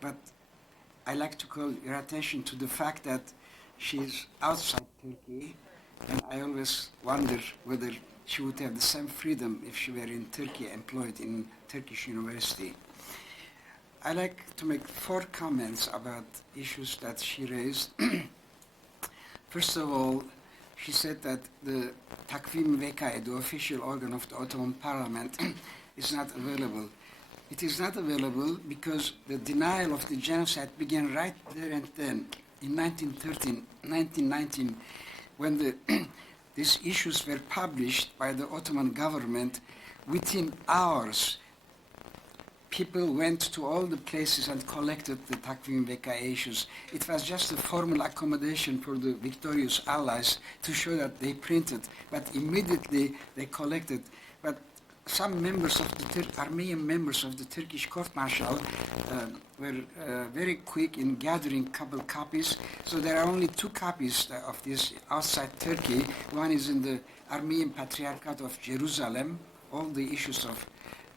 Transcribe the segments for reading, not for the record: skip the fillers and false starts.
but I like to call your attention to the fact that she's outside Turkey, and I always wonder whether she would have the same freedom if she were in Turkey, employed in Turkish university. I like to make 4 comments about issues that she raised. First of all, she said that the Takvim Vekai, the official organ of the Ottoman Parliament, is not available. It is not available because the denial of the genocide began right there and then, in 1919, when these issues were published by the Ottoman government. Within hours, people went to all the places and collected the Takvim Veka issues. It was just a formal accommodation for the victorious allies to show that they printed, but immediately they collected. But some members of the Armenian members of the Turkish court-martial were very quick in gathering a couple copies. So there are only 2 copies of this outside Turkey. One is in the Armenian Patriarchate of Jerusalem, all the issues of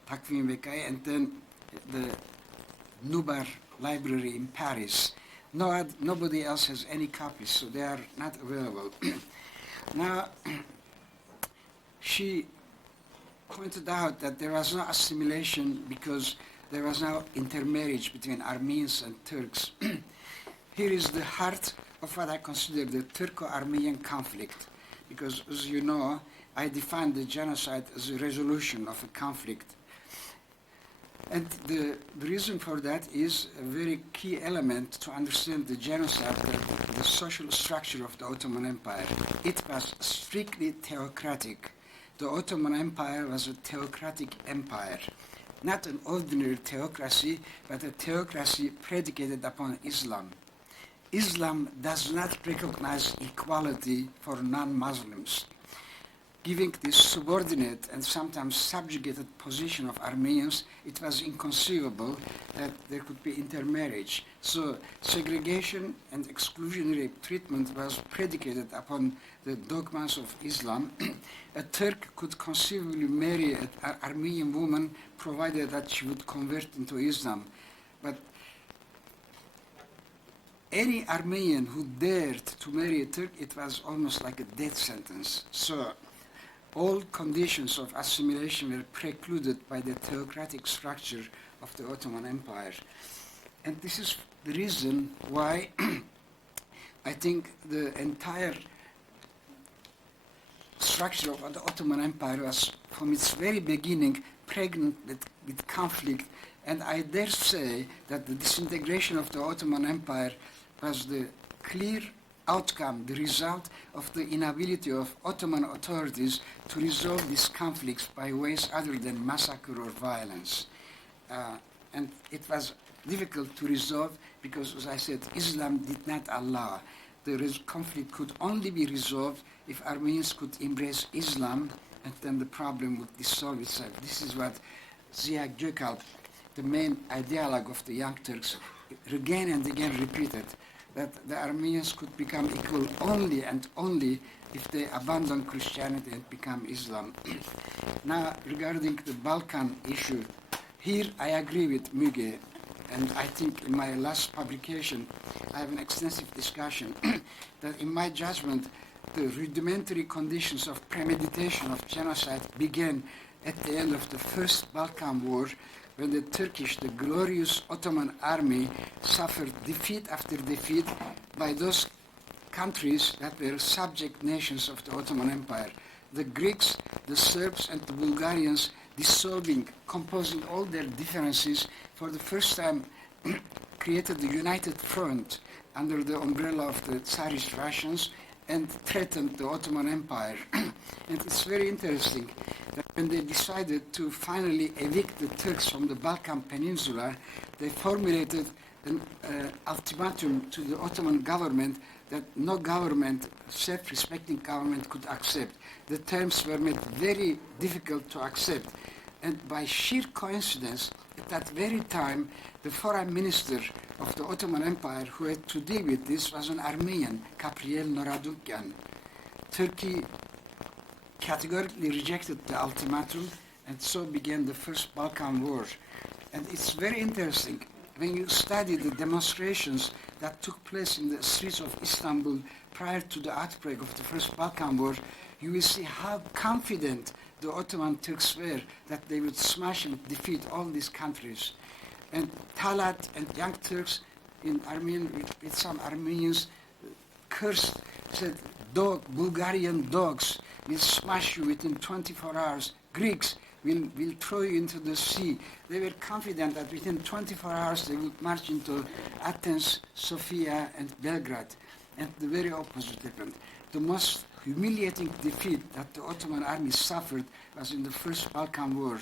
Takvim Vekai, and then the Nubar Library in Paris. Nobody else has any copies, so they are not available. Now, she pointed out that there was no assimilation because there was no intermarriage between Armenians and Turks. Here is the heart of what I consider the Turco-Armenian conflict, because, as you know, I define the genocide as a resolution of a conflict. And the reason for that is a very key element to understand the genocide, the social structure of the Ottoman Empire. It was strictly theocratic. The Ottoman Empire was a theocratic empire, not an ordinary theocracy, but a theocracy predicated upon Islam. Islam does not recognize equality for non-Muslims. Giving this subordinate and sometimes subjugated position of Armenians, it was inconceivable that there could be intermarriage. So segregation and exclusionary treatment was predicated upon the dogmas of Islam. A Turk could conceivably marry an Armenian woman provided that she would convert into Islam. But any Armenian who dared to marry a Turk, it was almost like a death sentence. So all conditions of assimilation were precluded by the theocratic structure of the Ottoman Empire. And this is the reason why I think the entire structure of the Ottoman Empire was, from its very beginning, pregnant with conflict. And I dare say that the disintegration of the Ottoman Empire was the clear outcome, the result of the inability of Ottoman authorities to resolve these conflicts by ways other than massacre or violence. And it was difficult to resolve because, as I said, Islam did not allow. The conflict could only be resolved if Armenians could embrace Islam, and then the problem would dissolve itself. This is what Ziya Gökalp, the main ideologue of the Young Turks, again and again repeated, that the Armenians could become equal only and only if they abandon Christianity and become Islam. Now, regarding the Balkan issue, here I agree with Müge, and I think in my last publication I have an extensive discussion that in my judgment the rudimentary conditions of premeditation of genocide began at the end of the First Balkan War, when the Turkish, the glorious Ottoman army, suffered defeat after defeat by those countries that were subject nations of the Ottoman Empire. The Greeks, the Serbs, and the Bulgarians dissolving, composing all their differences, for the first time created the United Front under the umbrella of the Tsarist Russians and threatened the Ottoman Empire. And it's very interesting that when they decided to finally evict the Turks from the Balkan Peninsula, they formulated an ultimatum to the Ottoman government that no government, self-respecting government, could accept. The terms were made very difficult to accept. And by sheer coincidence, at that very time, the foreign minister of the Ottoman Empire who had to deal with this was an Armenian, Gabriel Noradukyan. Turkey categorically rejected the ultimatum, and so began the First Balkan War. And it's very interesting. when you study the demonstrations that took place in the streets of Istanbul prior to the outbreak of the First Balkan War, you will see how confident the Ottoman Turks were that they would smash and defeat all these countries. And Talat and young Turks in Armenian, with some Armenians, cursed, said, Bulgarian dogs will smash you within 24 hours. Greeks will throw you into the sea. They were confident that within 24 hours they would march into Athens, Sofia, and Belgrade. And the very opposite happened. The most humiliating defeat that the Ottoman army suffered was in the First Balkan War.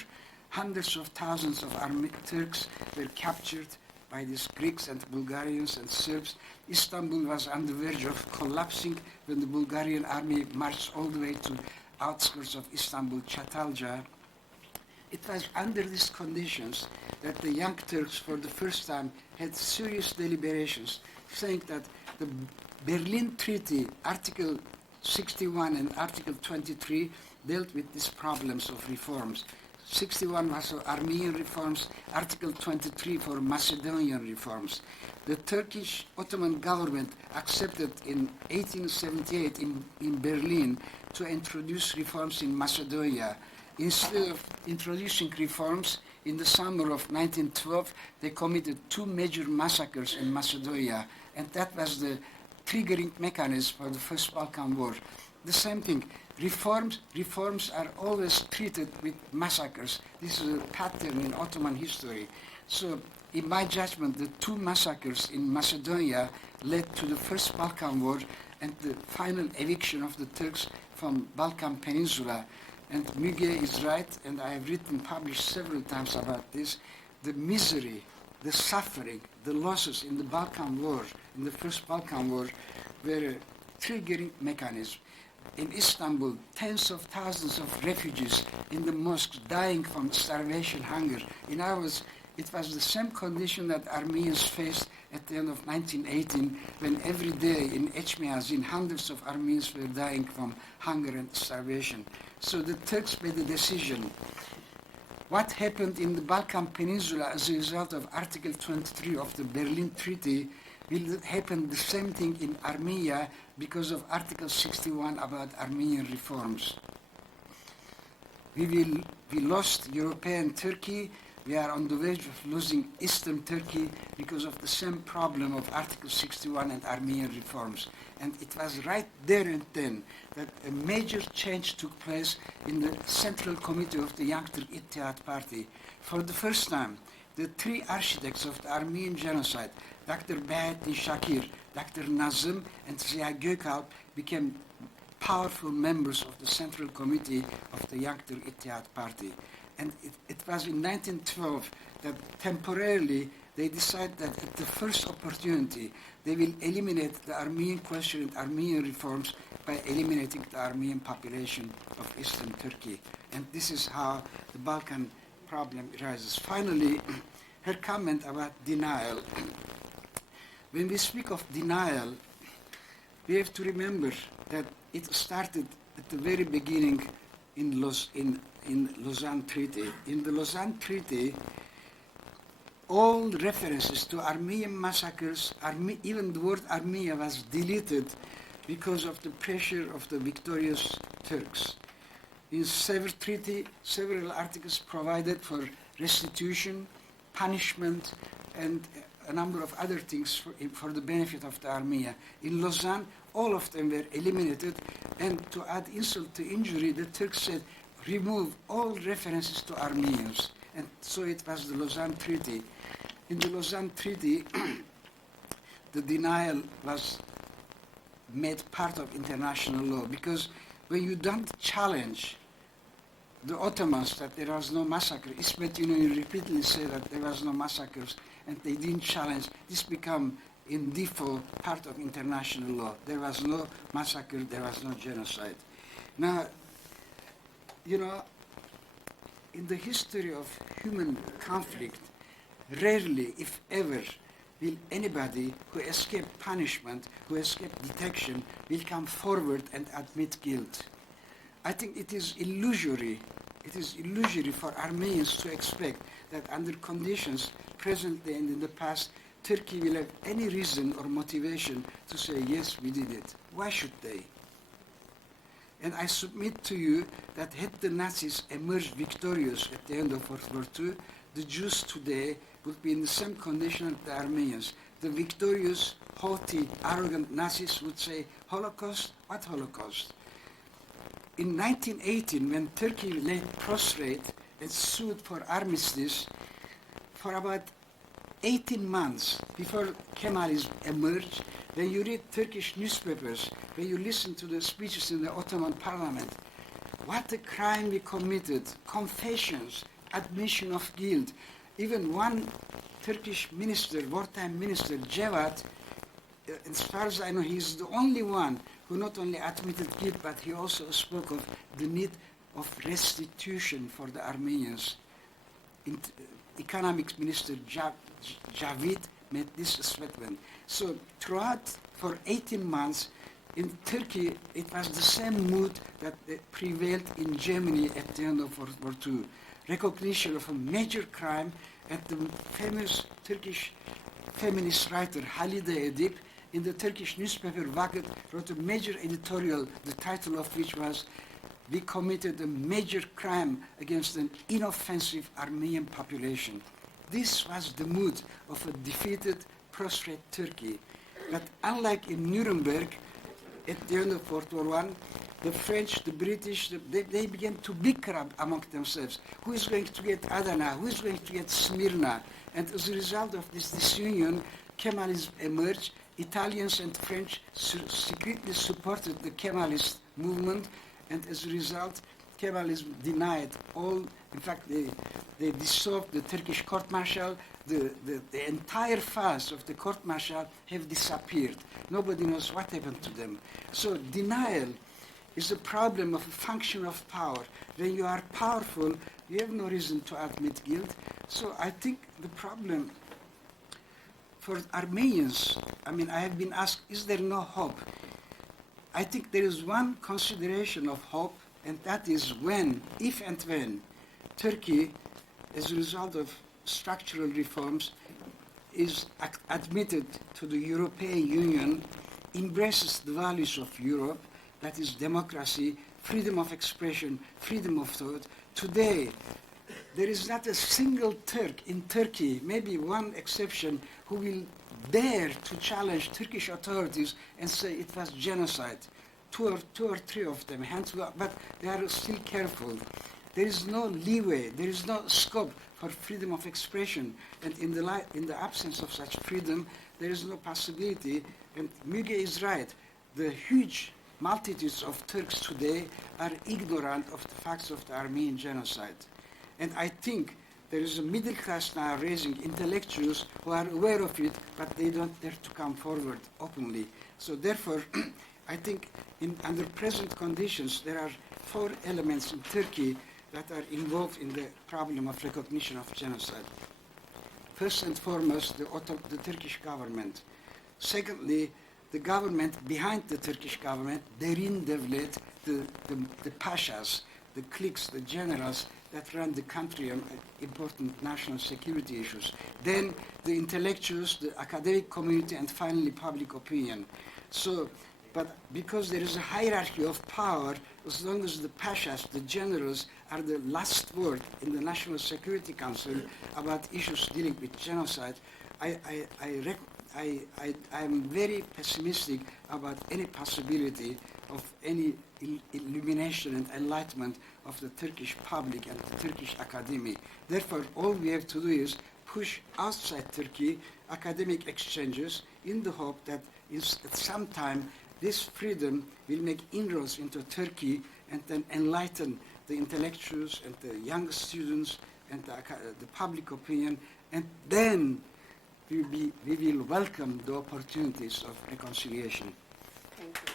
Hundreds of thousands of Turks were captured by these Greeks and Bulgarians and Serbs. Istanbul was on the verge of collapsing when the Bulgarian army marched all the way to outskirts of Istanbul, Çatalca. It was under these conditions that the young Turks, for the first time, had serious deliberations, saying that the Berlin Treaty, Article 61 and Article 23, dealt with these problems of reforms. 61 was for Armenian reforms, Article 23 for Macedonian reforms. The Turkish Ottoman government accepted in 1878 in Berlin to introduce reforms in Macedonia. Instead of introducing reforms, in the summer of 1912, they committed two major massacres in Macedonia, and that was the triggering mechanism for the First Balkan War. The same thing, reforms are always treated with massacres. This is a pattern in Ottoman history. So, in my judgment, the two massacres in Macedonia led to the First Balkan War and the final eviction of the Turks from Balkan Peninsula. And Müge is right, and I have published several times about this. The misery, the suffering, the losses in the Balkan War, in the First Balkan War, were a triggering mechanism. In Istanbul, tens of thousands of refugees in the mosques dying from starvation, hunger. In ours, it was the same condition that Armenians faced at the end of 1918, when every day in Echmiadzin, hundreds of Armenians were dying from hunger and starvation. So the Turks made a decision. What happened in the Balkan Peninsula as a result of Article 23 of the Berlin Treaty will happen the same thing in Armenia because of Article 61 about Armenian reforms. We lost European Turkey. We are on the verge of losing Eastern Turkey because of the same problem of Article 61 and Armenian reforms. And it was right there and then that a major change took place in the Central Committee of the Young Turk Ittihad Party. For the first time, the three architects of the Armenian genocide, Dr. Bahattin Shakir, Dr. Nazım, and Ziya Gökalp, became powerful members of the Central Committee of the Young Turk Ittihad Party. And it was in 1912 that temporarily they decided that at the first opportunity they will eliminate the Armenian question and Armenian reforms by eliminating the Armenian population of Eastern Turkey. And this is how the Balkan problem arises. Finally, her comment about denial. When we speak of denial, we have to remember that it started at the very beginning in Lausanne Treaty. In the Lausanne Treaty, all references to Armenian massacres, even the word Armenia was deleted because of the pressure of the victorious Turks. In several articles provided for restitution, punishment, and a number of other things for the benefit of the Armenia. In Lausanne, all of them were eliminated, and to add insult to injury, the Turks said, remove all references to Armenians. And so it was the Lausanne Treaty. In the Lausanne Treaty, the denial was made part of international law, because when you don't challenge the Ottomans that there was no massacre, İsmet İnönü repeatedly said that there was no massacres, and they didn't challenge, this became in default part of international law. There was no massacre, there was no genocide. Now, you know, in the history of human conflict, rarely, if ever, will anybody who escaped punishment, who escaped detection, will come forward and admit guilt. I think it is illusory for Armenians to expect that under conditions presently and in the past, Turkey will have any reason or motivation to say, yes, we did it. Why should they? And I submit to you that had the Nazis emerged victorious at the end of World War II, the Jews today would be in the same condition as the Armenians. The victorious, haughty, arrogant Nazis would say, Holocaust? What Holocaust? In 1918, when Turkey lay prostrate and sued for armistice, for about 18 months before Kemalism emerged, when you read Turkish newspapers, when you listen to the speeches in the Ottoman parliament, what a crime we committed, confessions, admission of guilt. Even one Turkish minister, wartime minister, Cevat, as far as I know, he's the only one who not only admitted guilt, but he also spoke of the need of restitution for the Armenians. Economics Minister Javid made this statement. So throughout, for 18 months, in Turkey, it was the same mood that prevailed in Germany at the end of World War II. Recognition of a major crime, and the famous Turkish feminist writer Halide Edip in the Turkish newspaper Vakit wrote a major editorial, the title of which was, "We committed a major crime against an inoffensive Armenian population." This was the mood of a defeated, prostrate Turkey. But unlike in Nuremberg, at the end of World War I, the French, the British, they began to bicker among themselves. Who is going to get Adana? Who is going to get Smyrna? And as a result of this disunion, Kemalism emerged. Italians and French secretly supported the Kemalist movement, and as a result, Kemalism denied all, in fact, they dissolved the Turkish court-martial. The entire files of the court-martial have disappeared. Nobody knows what happened to them. So denial is a problem of a function of power. When you are powerful, you have no reason to admit guilt. So I think the problem for Armenians, I mean, I have been asked, is there no hope? I think there is one consideration of hope, and that is when, if and when, Turkey, as a result of structural reforms, is admitted to the European Union, embraces the values of Europe, that is democracy, freedom of expression, freedom of thought. Today, there is not a single Turk in Turkey, maybe one exception, who will dare to challenge Turkish authorities and say it was genocide. Two or three of them, but they are still careful. There is no leeway, there is no scope for freedom of expression, and in the absence of such freedom, there is no possibility, and Müge is right. The huge multitudes of Turks today are ignorant of the facts of the Armenian genocide. And I think there is a middle class now raising intellectuals who are aware of it, but they don't dare to come forward openly. So therefore, I think under present conditions, there are 4 elements in Turkey that are involved in the problem of recognition of genocide. First and foremost, the Turkish government. Secondly, the government behind the Turkish government, Derin Devlet, the pashas, the cliques, the generals that run the country on important national security issues. Then the intellectuals, the academic community, and finally public opinion. So, but because there is a hierarchy of power, as long as the pashas, the generals, are the last word in the National Security Council about issues dealing with genocide, I am very pessimistic about any possibility of any illumination and enlightenment of the Turkish public and the Turkish academy. Therefore, all we have to do is push outside Turkey academic exchanges in the hope that at some time this freedom will make inroads into Turkey and then enlighten the intellectuals and the young students and the public opinion, and then we will welcome the opportunities of reconciliation. Thank you.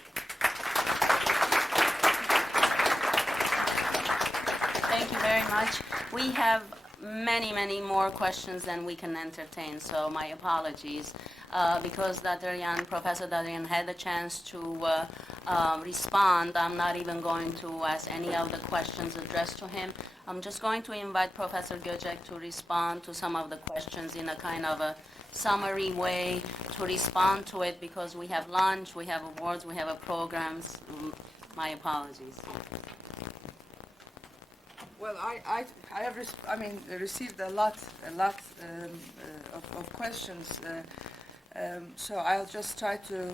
Thank you very much. We have many more questions than we can entertain, so my apologies. Because Professor Dadrian had a chance to respond, I'm not even going to ask any of the questions addressed to him. I'm just going to invite Professor Göcek to respond to some of the questions in a kind of a summary way, to respond to it, because we have lunch, we have awards, we have programs. My apologies. Well, I have received a lot of questions, so I'll just try to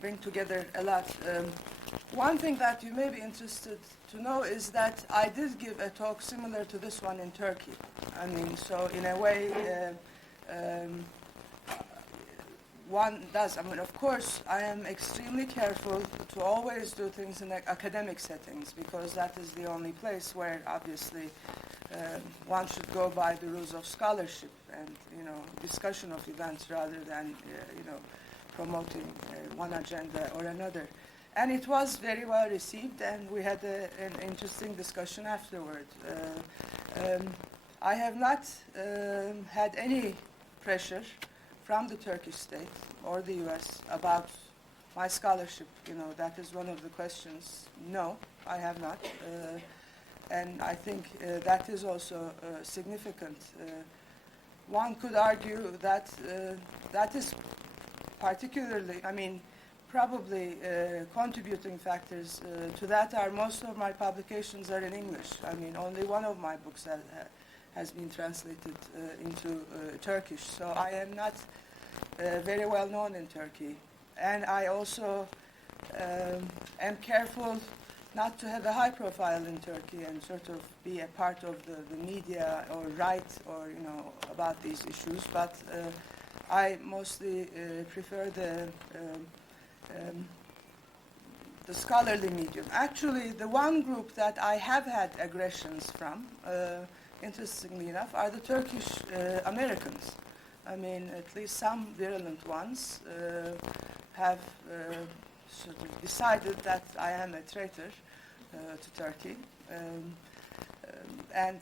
bring together a lot. One thing that you may be interested to know is that I did give a talk similar to this one in Turkey. I mean, so in a way, one does. I mean, of course, I am extremely careful to always do things in academic settings, because that is the only place where, obviously, one should go by the rules of scholarship and, discussion of events rather than, promoting one agenda or another. And it was very well received, and we had an interesting discussion afterward. I have not had any pressure from the Turkish state or the U.S. about my scholarship. That is one of the questions. No, I have not. And I think that is also significant. One could argue that that is particularly, probably contributing factors to that are most of my publications are in English. Only one of my books has been translated into Turkish. So I am not very well known in Turkey. And I also am careful not to have a high profile in Turkey and sort of be a part of the media or write or, about these issues. But I mostly prefer the scholarly medium. Actually, the one group that I have had aggressions from, interestingly enough, are the Turkish Americans. At least some virulent ones have sort of decided that I am a traitor to Turkey, and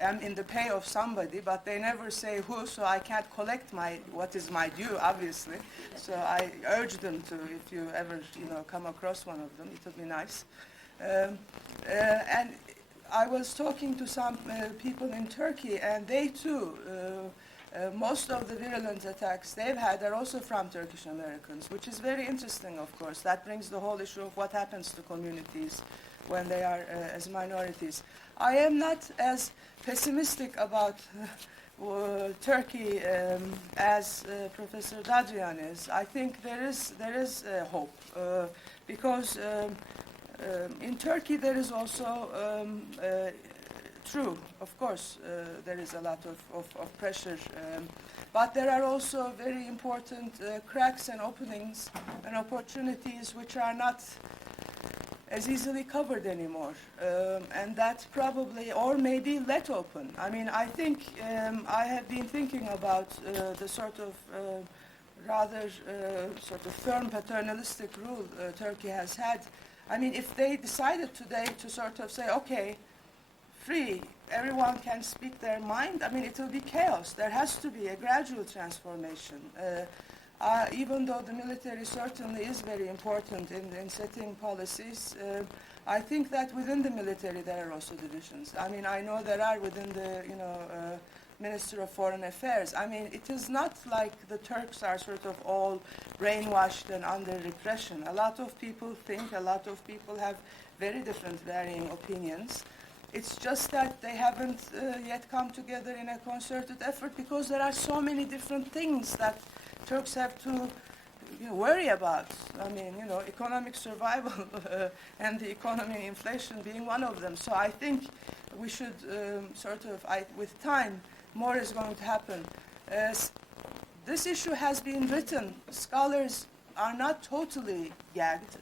am in the pay of somebody, but they never say who, so I can't collect what is my due, obviously. So I urge them to, if you ever come across one of them, it would be nice. And I was talking to some people in Turkey, and they too, most of the virulent attacks they've had are also from Turkish Americans, which is very interesting, of course. That brings the whole issue of what happens to communities when they are as minorities. I am not as pessimistic about Turkey as Professor Dadrian is. I think there is hope, because in Turkey there is also true, of course, there is a lot of pressure, but there are also very important cracks and openings and opportunities which are not as easily covered anymore, and that probably, or maybe let open. I think I have been thinking about the sort of rather sort of firm paternalistic rule Turkey has had. If they decided today to sort of say, okay, free, everyone can speak their mind, it will be chaos. There has to be a gradual transformation. Even though the military certainly is very important in setting policies, I think that within the military there are also divisions. I know there are within the, Minister of Foreign Affairs. It is not like the Turks are sort of all brainwashed and under repression. A lot of people think, a lot of people have very different varying opinions. It's just that they haven't yet come together in a concerted effort, because there are so many different things that Turks have to worry about. Economic survival and the economy and inflation being one of them. So I think we should with time, more is going to happen. This issue has been written. Scholars are not totally gagged,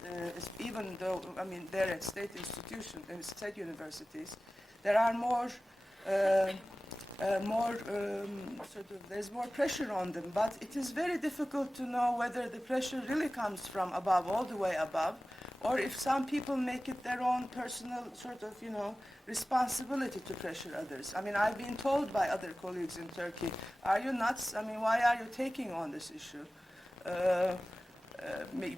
even though, they're at state institutions, in state universities. There are more there's more pressure on them, but it is very difficult to know whether the pressure really comes from above, all the way above, or if some people make it their own personal responsibility to pressure others. I mean, I've been told by other colleagues in Turkey, are you nuts? I mean, why are you taking on this issue?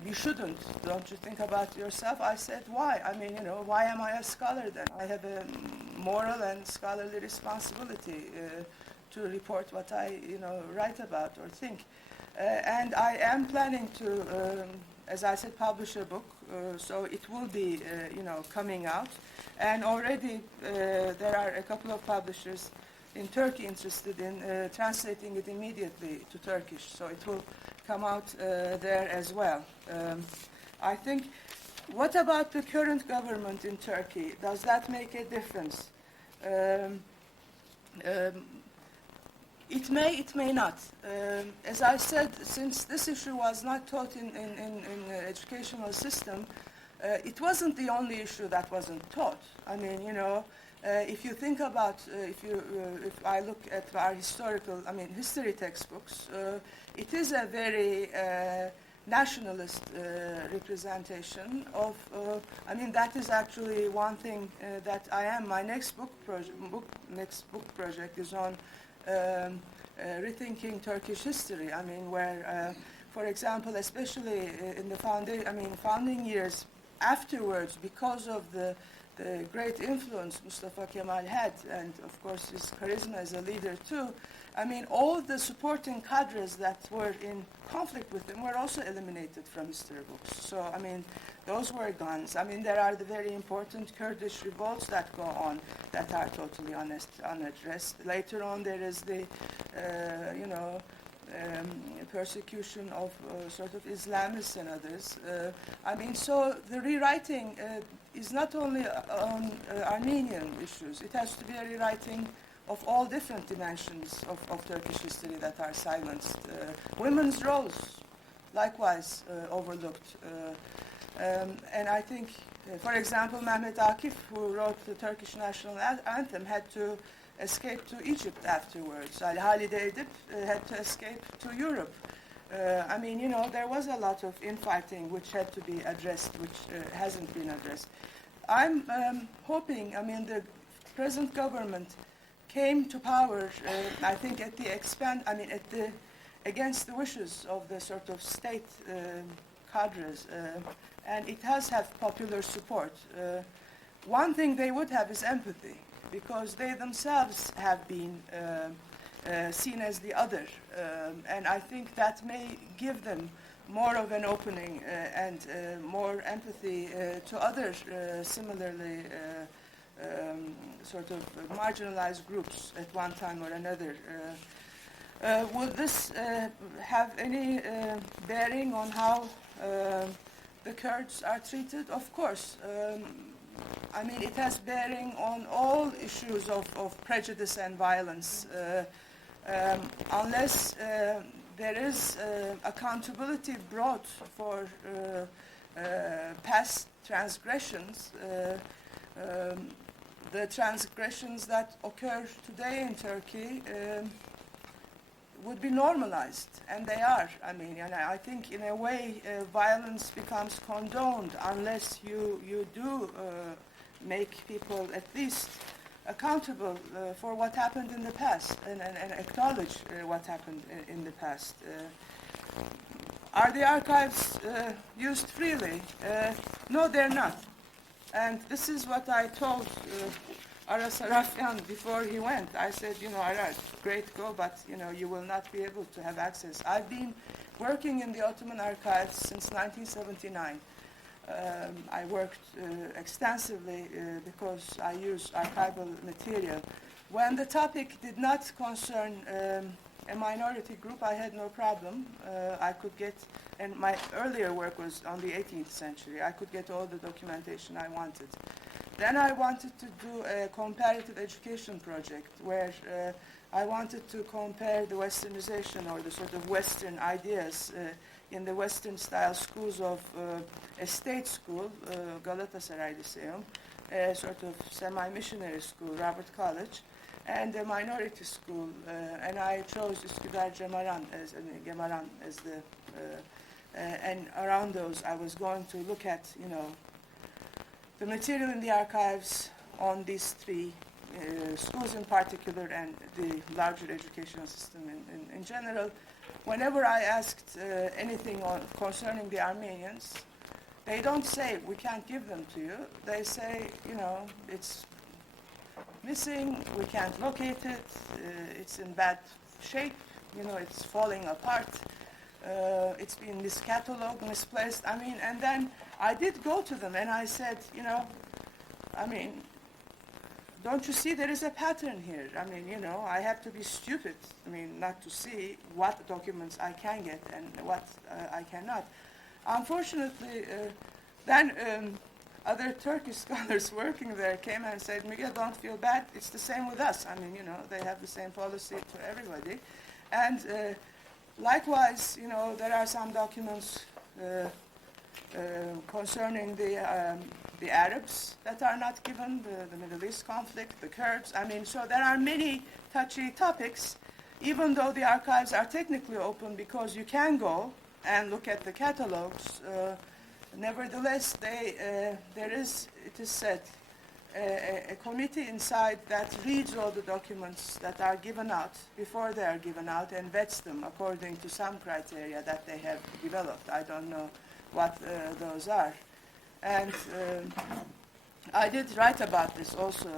You shouldn't. Don't you think about yourself? I said, why? I mean, why am I a scholar then? I have a moral and scholarly responsibility to report what I, write about or think. And I am planning to, as I said, publish a book. So it will be, coming out. And already there are a couple of publishers in Turkey interested in translating it immediately to Turkish. So it will come out there as well. I think, what about the current government in Turkey? Does that make a difference? It may not. As I said, since this issue was not taught in the educational system, it wasn't the only issue that wasn't taught. I mean, if you think about, if I look at our history textbooks, it is a very nationalist representation of, that is actually one thing that my next book project is on rethinking Turkish history. I mean, where, for example, especially in the founding years afterwards, because of the great influence Mustafa Kemal had, and of course his charisma as a leader too, all the supporting cadres that were in conflict with him were also eliminated from history books. So, those were guns. There are the very important Kurdish revolts that go on that are totally unaddressed. Later on, there is the, persecution of Islamists and others. So the rewriting is not only on Armenian issues. It has to be a rewriting of all different dimensions of Turkish history that are silenced. Women's roles, likewise, overlooked. And I think, for example, Mehmet Akif, who wrote the Turkish national anthem, had to escape to Egypt afterwards. Halide Edip had to escape to Europe. There was a lot of infighting which had to be addressed, which hasn't been addressed. I'm hoping, the present government came to power, I think, against the wishes of the state cadres, and it has had popular support. One thing they would have is empathy, because they themselves have been seen as the other, and I think that may give them more of an opening and more empathy to other similarly marginalized groups at one time or another. Will this have any bearing on how the Kurds are treated? Of course. It has bearing on all issues of prejudice and violence. Unless there is accountability brought for past transgressions, the transgressions that occur today in Turkey would be normalized, and they are. And I think in a way violence becomes condoned unless you do make people at least accountable for what happened in the past and acknowledge what happened in the past. Are the archives used freely? No, they're not. And this is what I told Aras Arafyan before he went. I said, Aras, great, go, but you will not be able to have access. I've been working in the Ottoman archives since 1979. I worked extensively because I use archival material. When the topic did not concern a minority group, I had no problem. I could get, and my earlier work was on the 18th century. I could get all the documentation I wanted. Then I wanted to do a comparative education project where I wanted to compare the westernization or the Western ideas in the Western-style schools of a state school, Galatasaray Lyceum, a semi-missionary school, Robert College, and a minority school, and I chose Üsküdar Gemaran as the, and around those I was going to look at, the material in the archives on these three schools in particular and the larger educational system in general. Whenever I asked anything concerning the Armenians, they don't say, we can't give them to you. They say, it's missing, we can't locate it, it's in bad shape, it's falling apart, it's been miscatalogued, misplaced. And then I did go to them and I said, don't you see there is a pattern here? I have to be stupid, not to see what documents I can get and what I cannot. Unfortunately, then other Turkish scholars working there came and said, Miguel, don't feel bad. It's the same with us. They have the same policy to everybody. And likewise, there are some documents concerning the Arabs that are not given, the Middle East conflict, the Kurds. So there are many touchy topics, even though the archives are technically open because you can go and look at the catalogs. Nevertheless, it is said, a committee inside that reads all the documents that are given out before they are given out and vets them according to some criteria that they have developed. I don't know what those are. And I did write about this also,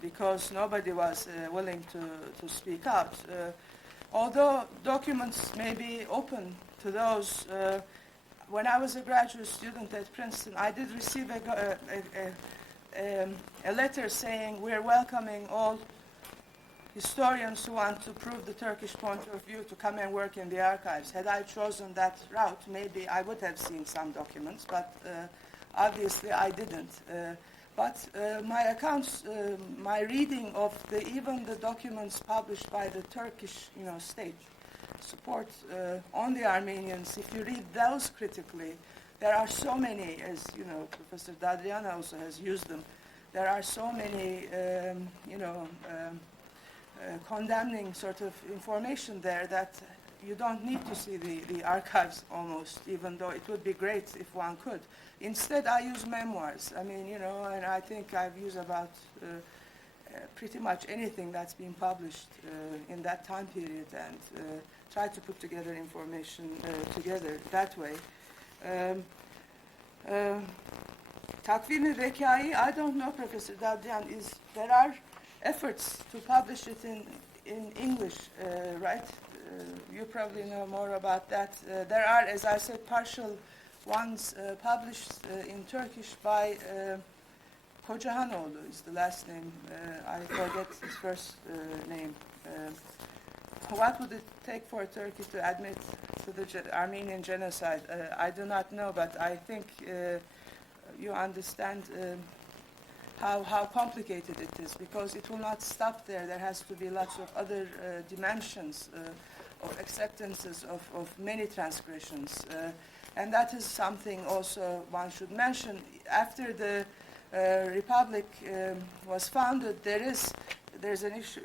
because nobody was willing to speak out. Although documents may be open to those, when I was a graduate student at Princeton, I did receive a letter saying we're welcoming all historians who want to prove the Turkish point of view to come and work in the archives. Had I chosen that route, maybe I would have seen some documents, but obviously I didn't. But my accounts, my reading of even the documents published by the Turkish state support on the Armenians, if you read those critically, there are so many, as Professor Dadrian also has used them, there are so many condemning sort of information there that you don't need to see the archives almost, even though it would be great if one could. Instead, I use memoirs. And I think I've used about pretty much anything that's been published in that time period and try to put together information together that way. Takvim-i Vekai, I don't know, Professor Dadrian, there are efforts to publish it in English, right? You probably know more about that. There are, as I said, partial ones published in Turkish by Kocahanoğlu is the last name. I forget his first name. What would it take for Turkey to admit to the Armenian genocide? I do not know, but I think you understand how complicated it is, because it will not stop there. There has to be lots of other dimensions of acceptances of many transgressions. And that is something also one should mention. After the Republic was founded, there's an issue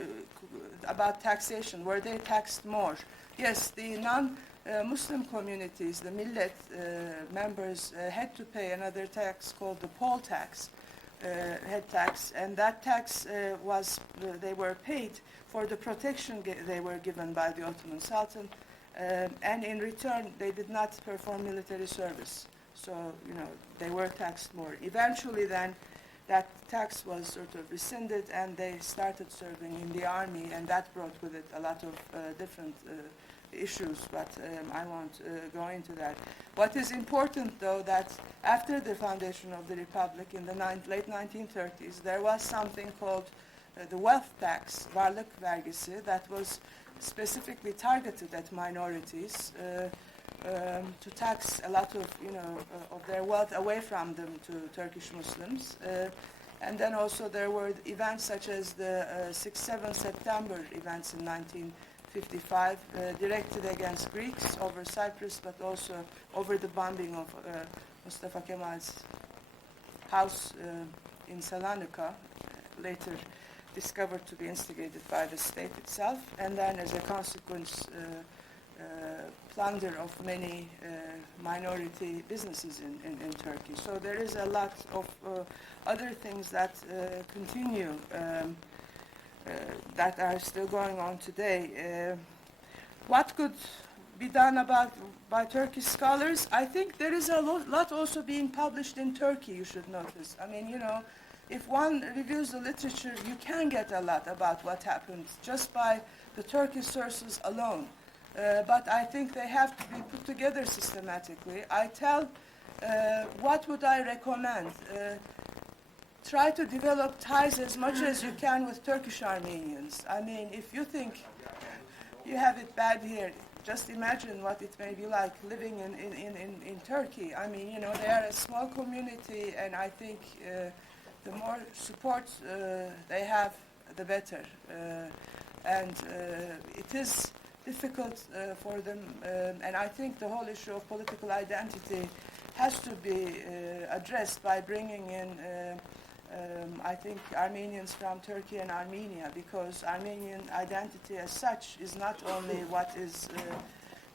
about taxation. Were they taxed more? Yes, the non-Muslim communities, the Millet members, had to pay another tax called the poll tax, head tax, and that tax they were paid for the protection they were given by the Ottoman Sultan, and in return they did not perform military service. So, they were taxed more. Eventually then, that tax was sort of rescinded and they started serving in the army, and that brought with it a lot of different issues, but I won't go into that. What is important, though, that after the foundation of the Republic in the late 1930s, there was something called the wealth tax, varlık vergisi, that was specifically targeted at minorities to tax a lot of their wealth away from them to Turkish Muslims. And then also there were events such as the 6-7 September events in 1955 directed against Greeks over Cyprus, but also over the bombing of Mustafa Kemal's house in Salonika, later discovered to be instigated by the state itself, and then as a consequence, plunder of many minority businesses in Turkey. So there is a lot of other things that continue that are still going on today. What could be done by Turkish scholars? I think there is a lot also being published in Turkey, you should notice. I mean, you know, if one reviews the literature, you can get a lot about what happened just by the Turkish sources alone. But I think they have to be put together systematically. I tell, what would I recommend? Try to develop ties as much as you can with Turkish Armenians. I mean, if you think you have it bad here, just imagine what it may be like living in Turkey. I mean, you know, they are a small community, and I think the more support they have, the better. And it is difficult for them, and I think the whole issue of political identity has to be addressed by bringing in, I think, Armenians from Turkey and Armenia, because Armenian identity as such is not only what is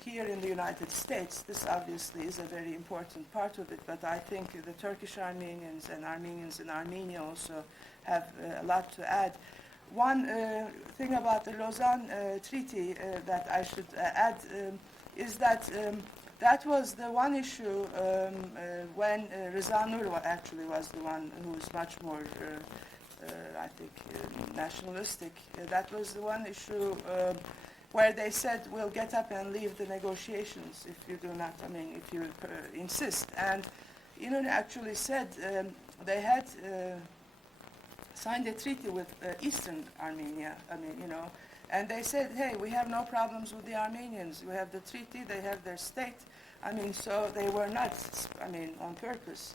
here in the United States. This obviously is a very important part of it, but I think the Turkish Armenians and Armenians in Armenia also have a lot to add. One thing about the Lausanne Treaty that I should add is that that was the one issue when Reza Nur actually was the one who was much more, I think, nationalistic. That was the one issue where they said, we'll get up and leave the negotiations if you do not, I mean, if you insist. And Inun actually said they had signed a treaty with Eastern Armenia, I mean, you know, and they said, hey, we have no problems with the Armenians. We have the treaty, they have their state. I mean, so they were not, I mean, on purpose,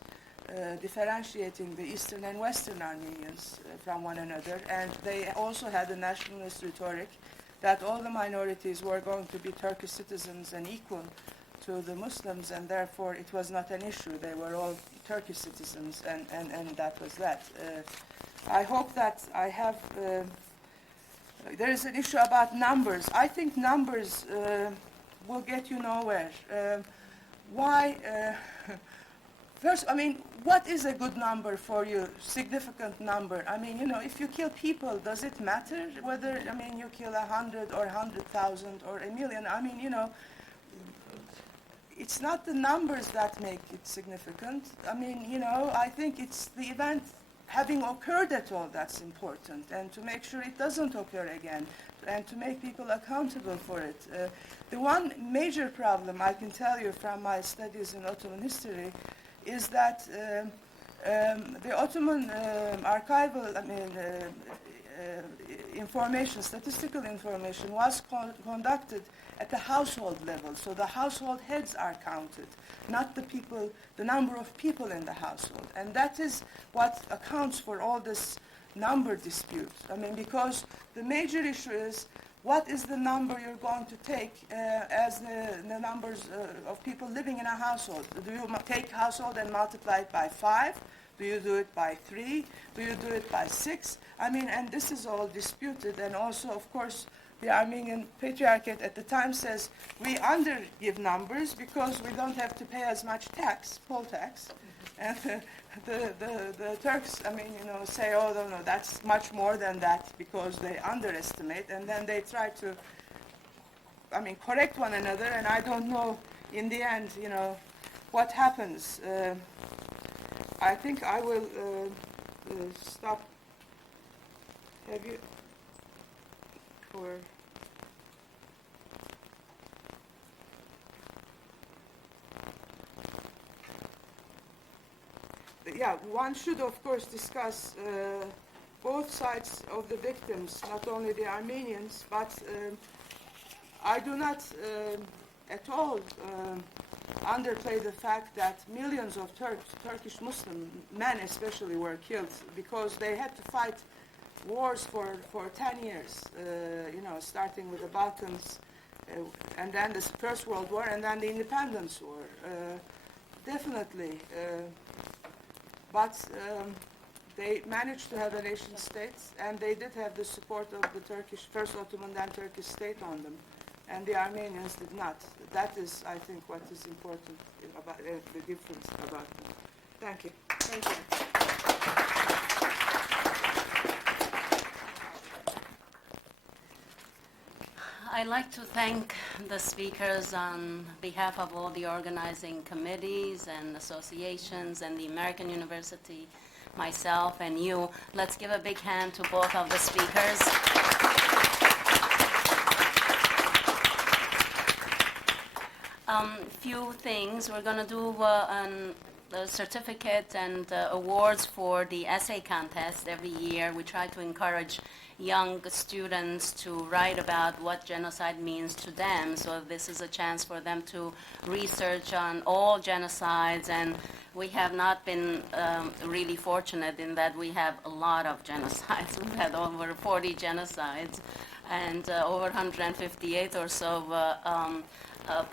differentiating the Eastern and Western Armenians from one another. And they also had a nationalist rhetoric that all the minorities were going to be Turkish citizens and equal to the Muslims, and therefore it was not an issue. They were all Turkish citizens, and that was that. I hope that I have, there is an issue about numbers. I think numbers will get you nowhere. Why? First, I mean, what is a good number for you, significant number? I mean, you know, if you kill people, does it matter whether, I mean, you kill 100 or 100,000 or a million? I mean, you know, it's not the numbers that make it significant. I mean, you know, I think it's the event having occurred at all that's important, and to make sure it doesn't occur again, and to make people accountable for it. The one major problem I can tell you from my studies in Ottoman history is that the Ottoman archival, I mean, information, statistical information was conducted at the household level. So the household heads are counted, not the people, the number of people in the household. And that is what accounts for all this number dispute. I mean, because the major issue is what is the number you're going to take as the numbers of people living in a household? Do you take household and multiply it by 5? Do you do it by 3? Do you do it by 6? I mean, and this is all disputed. And also, of course, the Armenian Patriarchate at the time says we undergive numbers because we don't have to pay as much tax, poll tax. And the Turks, I mean, you know, say, oh, no, that's much more than that because they underestimate. And then they try to, I mean, correct one another. And I don't know, in the end, you know, what happens. I think I will stop. Have you? For yeah, one should of course discuss both sides of the victims, not only the Armenians, but I do not at all underplay the fact that millions of Turkish Muslim men especially were killed because they had to fight wars for 10 years, you know, starting with the Balkans, and then the First World War, and then the Independence War. Definitely. But They managed to have a nation state, and they did have the support of the Turkish, first Ottoman, then Turkish state on them, and the Armenians did not. That is, I think, what is important about the difference about them. Thank you. Thank you. I'd like to thank the speakers on behalf of all the organizing committees and associations and the American University, myself and you. Let's give a big hand to both of the speakers. Few things. We're going to do the certificate and awards for the essay contest every year. We try to encourage young students to write about what genocide means to them. So this is a chance for them to research on all genocides, and we have not been really fortunate in that we have a lot of genocides. We've had over 40 genocides and over 158 or so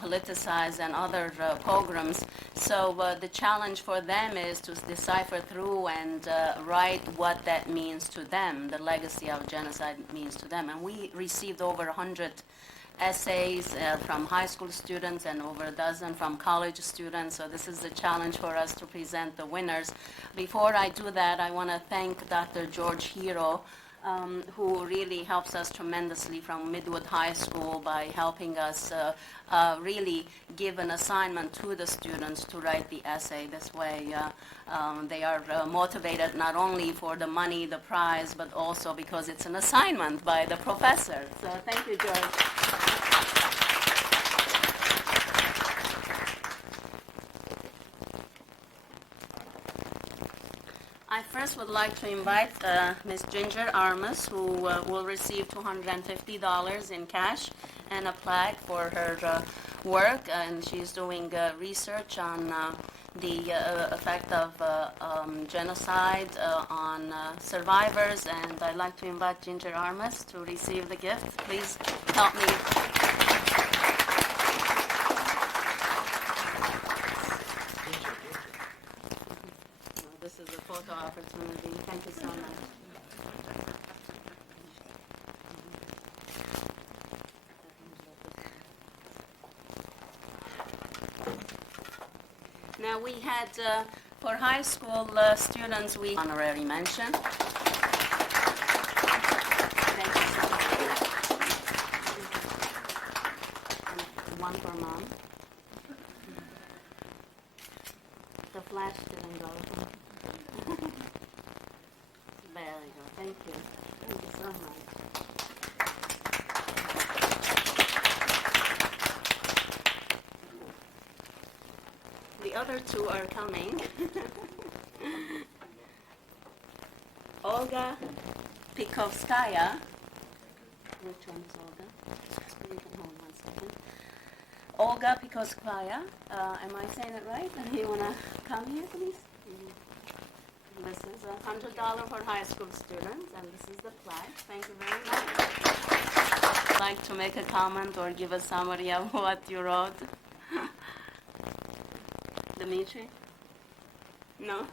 politicized and other pogroms. So the challenge for them is to decipher through and write what that means to them, the legacy of genocide means to them. And we received over 100 essays from high school students and over a dozen from college students. So this is the challenge for us to present the winners. Before I do that, I want to thank Dr. George Hero, who really helps us tremendously from Midwood High School by helping us really give an assignment to the students to write the essay. This way they are motivated not only for the money, the prize, but also because it's an assignment by the professor. So thank you, George. I first would like to invite Ms. Ginger Armas, who will receive $250 in cash and a plaque for her work, and she's doing research on the effect of genocide on survivors, and I'd like to invite Ginger Armas to receive the gift. Please help me. This is a photo opportunity. Thank you so much. Now we had, for high school students, we honorary mention. Thank you so much. One for mom. The flash didn't go. There we go. Thank you. Thank you so much. The other two are coming. Olga Pikovskaya. Which one is Olga? You can hold 1 second. Olga Pikovskaya. Am I saying it right? You want to come here, please? This is $100 for high school students, and this is the plaque. Thank you very much. Would like to make a comment or give a summary of what you wrote? Dimitri? No?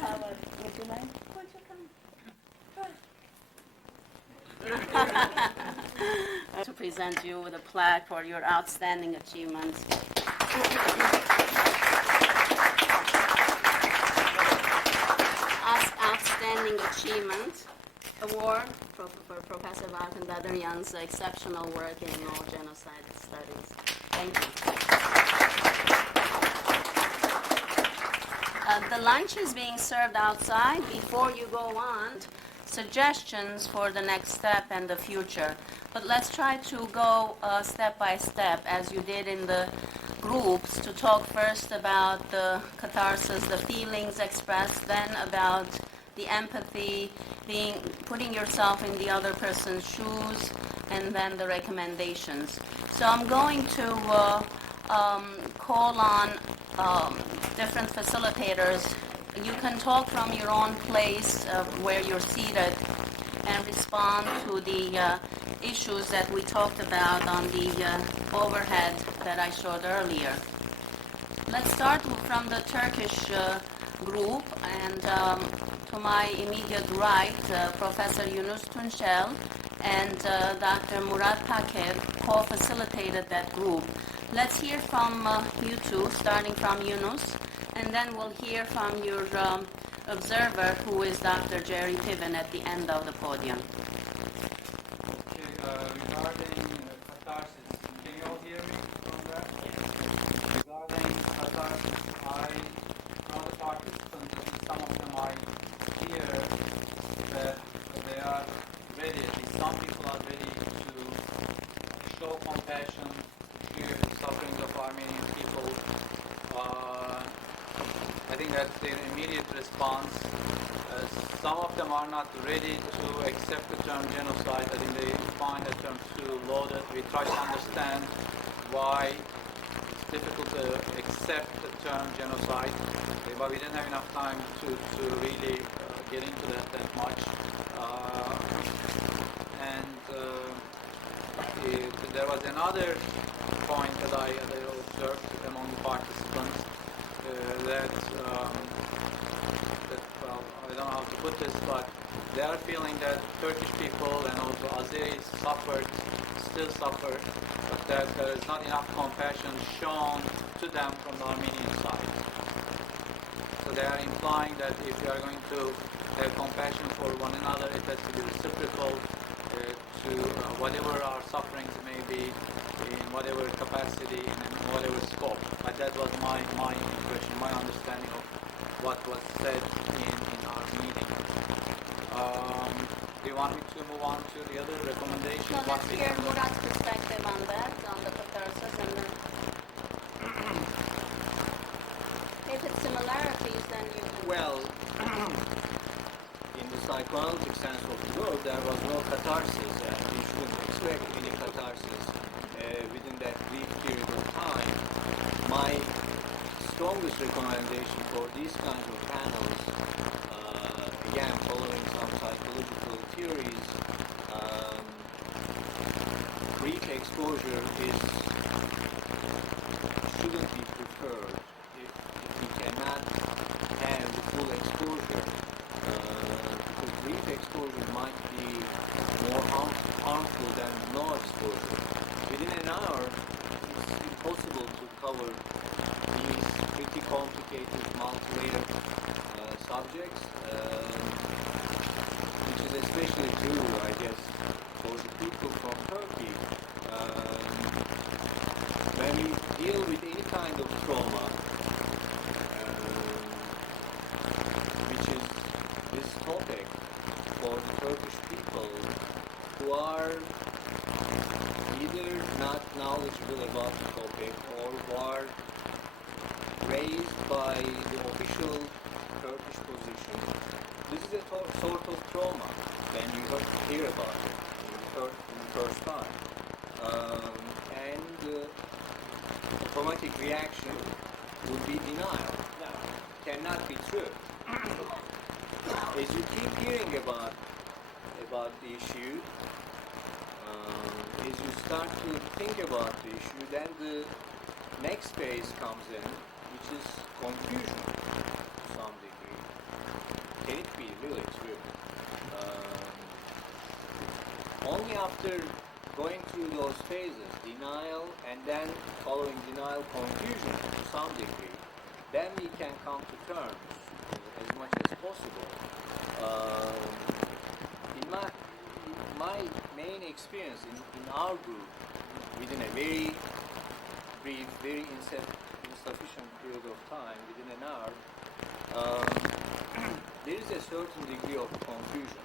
How about, would you like? Would you come? To present you with a plaque for your outstanding achievements. Outstanding Achievement Award for Professor Balkan Dadarian's exceptional work in all genocide studies. Thank you. The lunch is being served outside. Before you go on, suggestions for the next step and the future. But let's try to go step by step, as you did in the groups, to talk first about the catharsis, the feelings expressed, then about the empathy, putting yourself in the other person's shoes, and then the recommendations. So I'm going to call on different facilitators. You can talk from your own place where you're seated and respond to the issues that we talked about on the overhead that I showed earlier. Let's start from the Turkish group, and to my immediate right, Professor Yunus Tunçel and Dr. Murat Paker co-facilitated that group. Let's hear from you two, starting from Yunus, and then we'll hear from your observer, who is Dr. Jerry Piven at the end of the podium. Okay, regarding catharsis, can you all hear me from that? Regarding catharsis, from the participants, some of them I hear that they are ready, at least some people are ready to show compassion, share the sufferings of Armenian people. I think that's their immediate response. Some of them are not ready to accept the term genocide. I think they find the term too loaded. We try to understand why it's difficult to accept the term genocide, but we didn't have enough time to really get into that much. There was another point that I observed among the participants that well, I don't know how to put this, but they are feeling that Turkish people and also Azeris still suffer, but that there is not enough compassion shown to them from the Armenian side. So they are implying that if you are going to have compassion for one another, it has to be reciprocal to whatever our sufferings may be, in whatever capacity and in whatever scope. But that was my impression, my understanding of what was said in our meeting. Do you want me to move on to the other recommendations? So let's hear Murat's perspective on that, on the catharsis, and then if it's similarities, then you can... Well, in the psychoanalytic sense of the word, there was no catharsis, and you shouldn't expect any catharsis within that brief period of time. My strongest recommendation for these kinds of panels, again following some psychological theories, brief exposure shouldn't be preferred. If you cannot have the full exposure, because brief exposure might be more harmful than no exposure. Within an hour, it's impossible to cover these pretty complicated, multi-layered subjects, which is especially true, I guess, for the people from Turkey. When you deal with any kind of trauma, which is this topic for the Turkish people who are either not knowledgeable about the topic or who are raised by the official Turkish position, this is a sort of trauma when you hear about it in the first time. And the automatic reaction would be denial. Now, cannot be true. As you keep hearing about the issue, as you start to think about the issue, then the next phase comes in, which is confusion to some degree. Can it be really true? Only after going through those phases, denial and then following denial, confusion to some degree, then we can come to terms as much as possible. In my main experience in our group, within a very brief, very insufficient period of time, within an hour, there is a certain degree of confusion.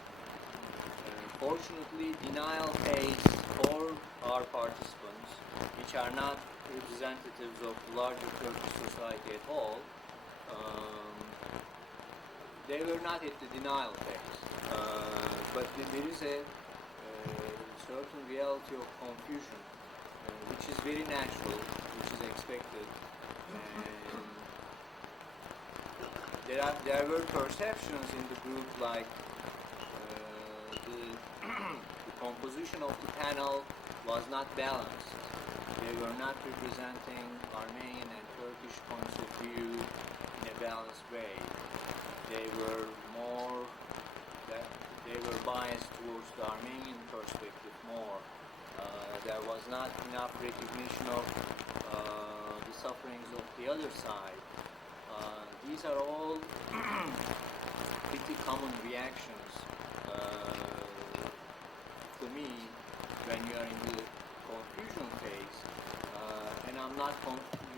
Fortunately, denial phase for our participants, which are not representatives of larger Turkish society at all, they were not at the denial phase. But there is a certain reality of confusion, which is very natural, which is expected. And there were perceptions in the group like the composition of the panel was not balanced. They were not representing Armenian and Turkish points of view in a balanced way. They were more, that they were biased towards the Armenian perspective more. There was not enough recognition of the sufferings of the other side. These are all pretty common reactions to me when you are in the confusion phase, and I'm not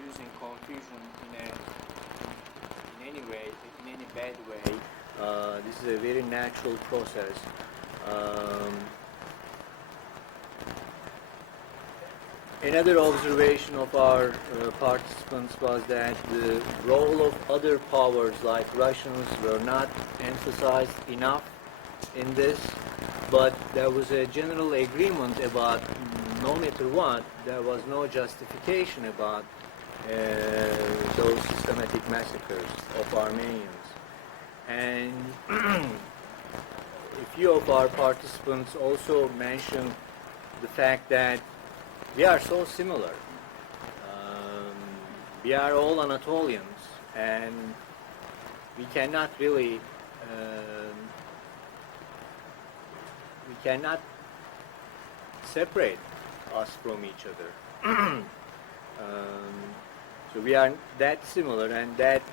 using confusion in any way, in any bad way. This is a very natural process. Another observation of our participants was that the role of other powers like Russians were not emphasized enough in this, but there was a general agreement about no matter what, there was no justification about those systematic massacres of Armenians. And a few of our participants also mentioned the fact that we are so similar. We are all Anatolians, and we cannot really, we cannot separate us from each other. So we are that similar, and that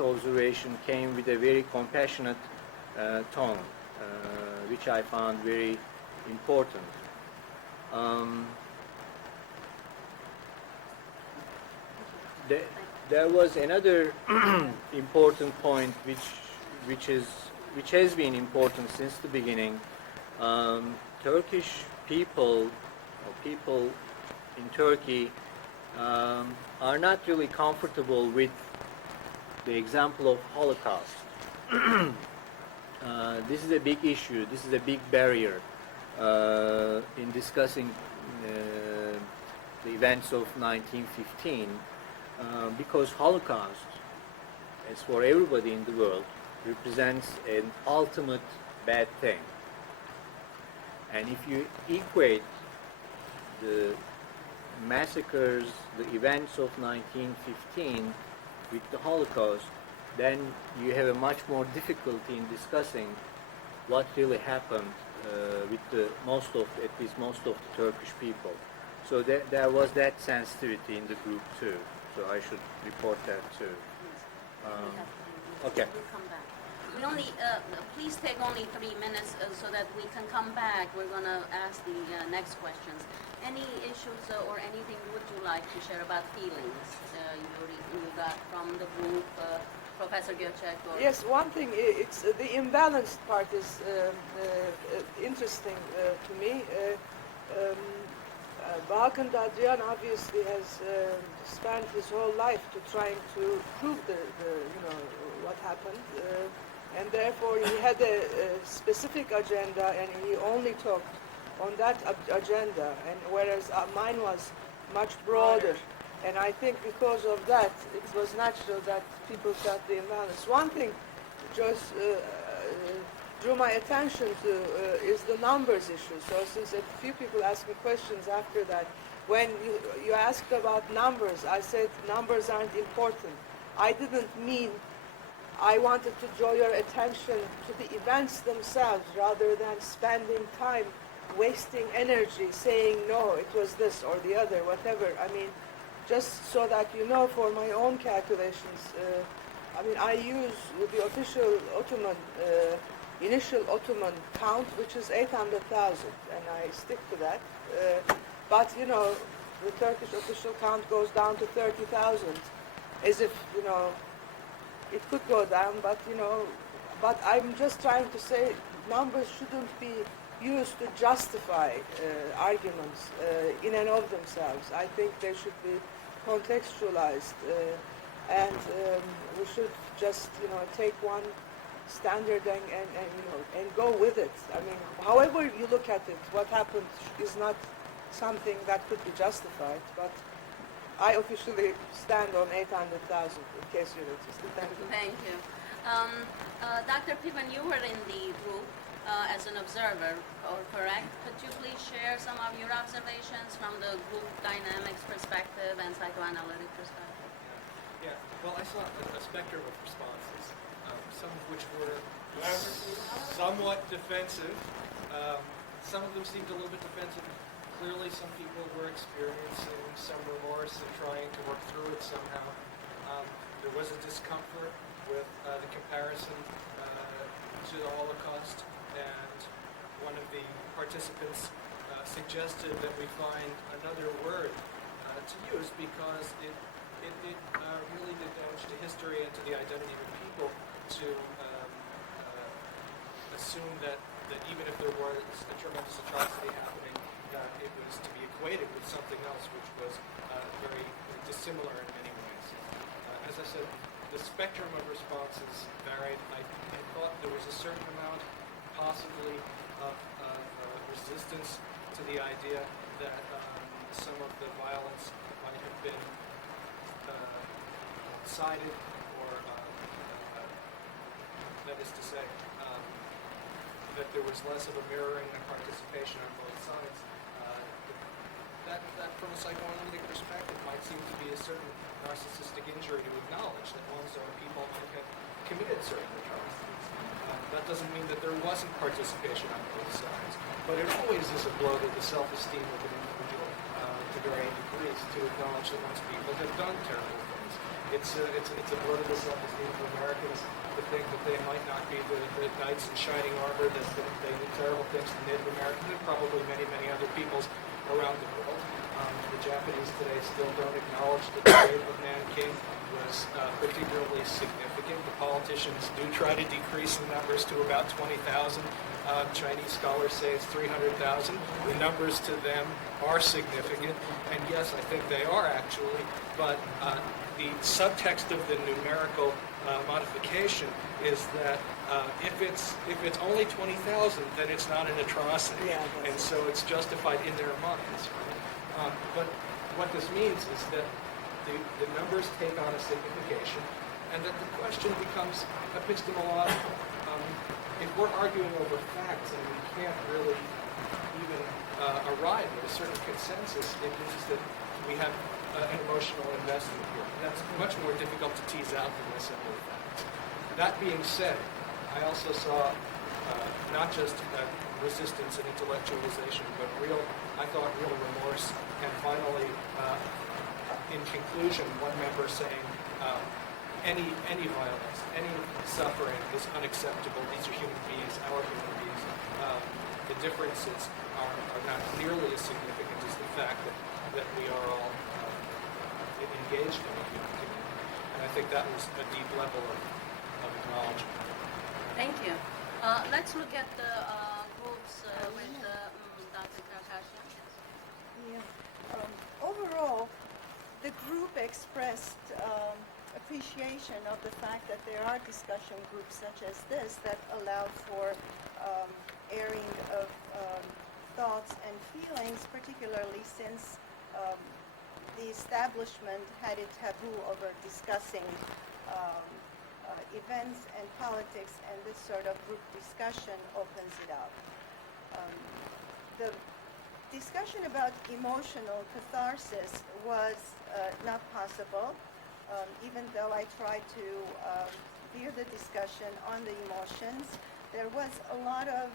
observation came with a very compassionate tone, which I found very important. There was another important point which has been important since the beginning. Turkish people, or people in Turkey, are not really comfortable with the example of Holocaust. This is a big issue. This is a big barrier in discussing the events of 1915, because Holocaust, as for everybody in the world, represents an ultimate bad thing. And if you equate the massacres, the events of 1915 with the Holocaust, then you have a much more difficulty in discussing what really happened with at least most of the Turkish people. So there was that sensitivity in the group too. So I should report that too. Okay. We'll come back. We only, please take only 3 minutes so that we can come back. We're going to ask the next questions. Any issues or anything would you like to share about feelings you got from the group, Professor Göçek? Yes, one thing, it's the imbalanced part is interesting to me. Balkan Dadrian obviously has spent his whole life to trying to prove what happened, and therefore he had a specific agenda, and he only talked on that agenda, and whereas mine was much broader. And I think because of that, it was natural that people felt the imbalance. One thing just drew my attention to is the numbers issue. So since a few people asked me questions after that, when you asked about numbers, I said numbers aren't important. I didn't mean, I wanted to draw your attention to the events themselves rather than spending time wasting energy saying, no, it was this or the other, whatever. I mean, just so that you know, for my own calculations, I use the official Ottoman, initial Ottoman count, which is 800,000, and I stick to that. But, the Turkish official count goes down to 30,000, as if, it could go down, but, but I'm just trying to say numbers shouldn't be used to justify arguments in and of themselves. I think they should be contextualized, and we should just take one standard and go with it. I mean, however you look at it, what happened is not something that could be justified, but I officially stand on 800,000 in case you're interested. Thank you. Thank you. Dr. Piven, you were in the group as an observer, correct? Could you please share some of your observations from the group dynamics perspective and psychoanalytic perspective? Yeah. Well, I saw a spectrum of responses. some of which were somewhat defensive. Some of them seemed a little bit defensive. Clearly, some people were experiencing some remorse and trying to work through it somehow. There was a discomfort with the comparison to the Holocaust, and one of the participants suggested that we find another word to use because it really did damage to history and to the identity of the people to assume that even if there was a tremendous atrocity happening, it was to be equated with something else which was very dissimilar in many ways. As I said, the spectrum of responses varied. I thought there was a certain amount, possibly, of resistance to the idea that some of the violence might have been sided, or that is to say, that there was less of a mirroring and participation on both sides. That from a psychoanalytic perspective might seem to be a certain narcissistic injury to acknowledge that one's own people might have committed certain atrocities. That doesn't mean that there wasn't participation on both sides, but it always is a blow to the self-esteem of an individual to varying degrees to acknowledge that one's people have done terrible things. It's a blow to the self-esteem of Americans to think that they might not be the knights in shining armor, that they did terrible things to Native Americans and probably many, many other peoples around the world. The Japanese today still don't acknowledge that the grave of Nanking was particularly significant. The politicians do try to decrease the numbers to about 20,000. Chinese scholars say it's 300,000. The numbers to them are significant, and yes, I think they are actually, but the subtext of the numerical modification is that if it's only 20,000, then it's not an atrocity, and so it's justified in their minds. But what this means is that the numbers take on a signification, and that the question becomes epistemological. If we're arguing over facts and we can't really even arrive at a certain consensus, it means that we have an emotional investment here. That's much more difficult to tease out than the simple facts. That being said, I also saw not just resistance and intellectualization, but I thought real remorse, and finally, in conclusion, one member saying, any violence, any suffering is unacceptable. These are human beings, our human beings. The differences are not nearly as significant as the fact that we are all engaged in a human community. And I think that was a deep level of acknowledgement. Thank you. Let's look at the groups with Dr. Kalayjian. Yeah. Overall, the group expressed appreciation of the fact that there are discussion groups such as this that allow for airing of thoughts and feelings, particularly since the establishment had a taboo over discussing events and politics, and this sort of group discussion opens it up. The discussion about emotional catharsis was not possible, even though I tried to veer the discussion on the emotions. There was a lot of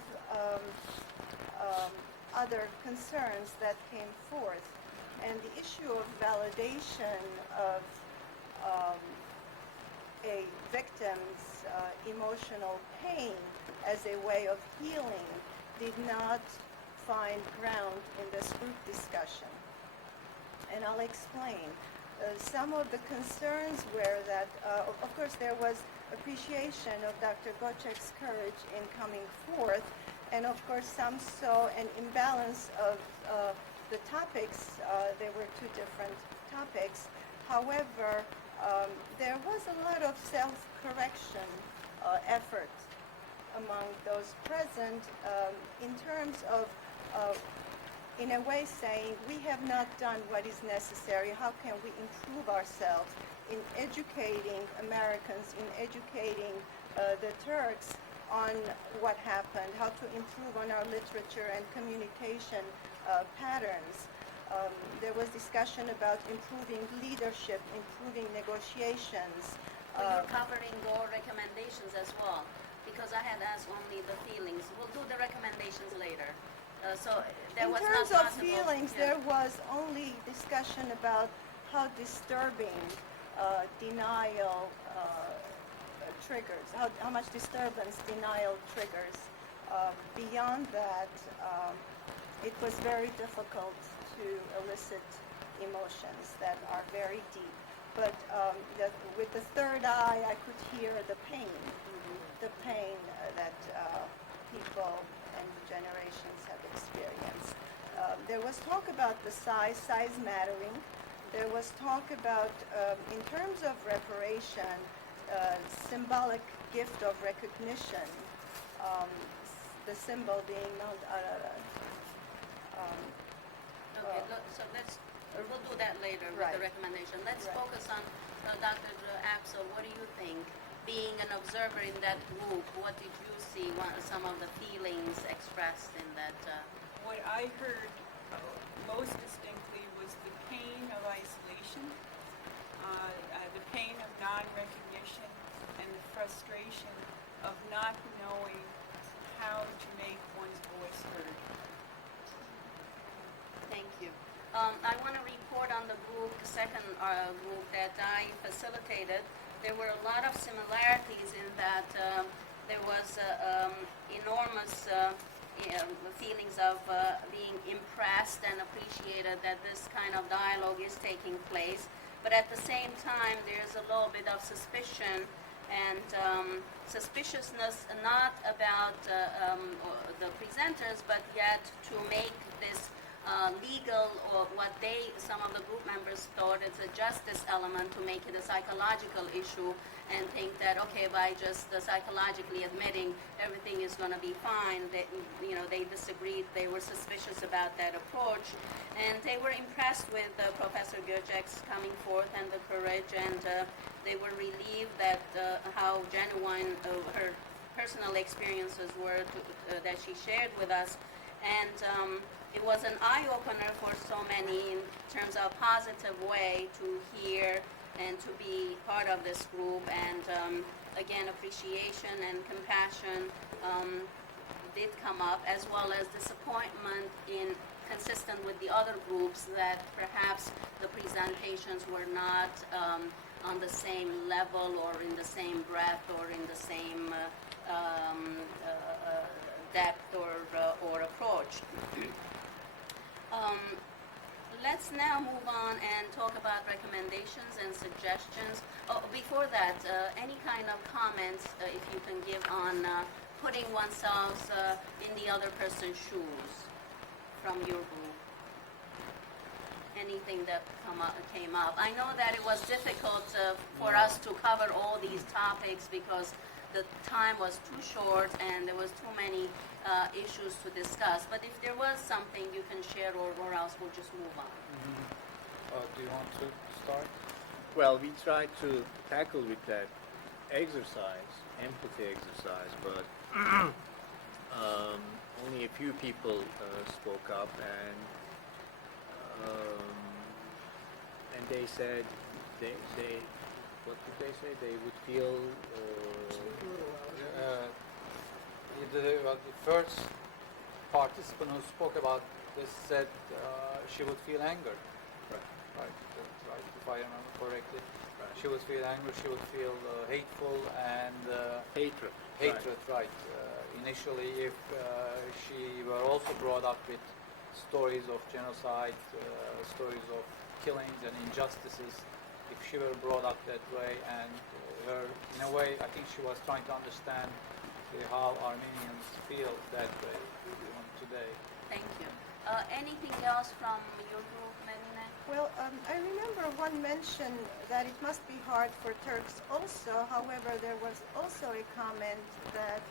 other concerns that came forth, and the issue of validation of a victim's emotional pain as a way of healing did not find ground in this group discussion. And I'll explain. Some of the concerns were that, of course, there was appreciation of Dr. Gocek's courage in coming forth, and of course, some saw an imbalance of the topics. There were two different topics. However, there was a lot of self-correction effort among those present in terms of in a way saying, we have not done what is necessary. How can we improve ourselves in educating Americans, in educating the Turks on what happened, how to improve on our literature and communication patterns. There was discussion about improving leadership, improving negotiations, Well, you're covering your recommendations as well, because I had asked only the feelings. We'll do the recommendations later. So there In was terms not of possible. feelings, Yeah. there was only discussion about how disturbing denial triggers, how much disturbance denial triggers. Beyond that, it was very difficult to elicit emotions that are very deep. But with the third eye, I could hear the pain, the pain that people and generations have experienced. There was talk about the size mattering. There was talk about, in terms of reparation, symbolic gift of recognition, the symbol being Mount Ararat. Okay, so we'll do that later with Right. the recommendation. Let's Right. focus on Dr. Axel. What do you think? Being an observer in that group, what did you see? What are some of the feelings expressed in that? What I heard most distinctly was the pain of isolation, the pain of non-recognition, and the frustration of not knowing how to make one's voice heard. Thank you. I want to report on the group, the second group that I facilitated. There were a lot of similarities in that there was enormous feelings of being impressed and appreciated that this kind of dialogue is taking place. But at the same time, there's a little bit of suspicion and suspiciousness, not about the presenters, but yet to make this legal, or what some of the group members thought it's a justice element, to make it a psychological issue, and think that, okay, by just psychologically admitting everything is going to be fine, that, they disagreed, they were suspicious about that approach, and they were impressed with Professor Göcek's coming forth and the courage, and they were relieved that how genuine her personal experiences were that she shared with us, and it was an eye-opener for so many in terms of positive way to hear and to be part of this group, and again, appreciation and compassion did come up, as well as disappointment consistent with the other groups, that perhaps the presentations were not on the same level or in the same breadth or in the same depth or approach. Let's now move on and talk about recommendations and suggestions. Oh, before that, any kind of comments, if you can give on putting oneself in the other person's shoes from your group. Anything that came up. I know that it was difficult for us to cover all these topics because the time was too short and there was too many issues to discuss. But if there was something you can share, or else we'll just move on. Do you want to start? Well, we tried to tackle with that exercise, empathy exercise, but only a few people spoke up, and they said they what did they say? They would feel. The first participant who spoke about this said she would feel anger. Right, if I remember correctly. Right. She would feel anger, she would feel hateful and Hatred. right. Initially, if she were also brought up with stories of genocide, stories of killings and injustices, if she were brought up that way, and her, in a way, I think she was trying to understand how Armenians feel that way today. Thank you. Anything else from your group, Medine? Well, I remember one mention that it must be hard for Turks also. However, there was also a comment that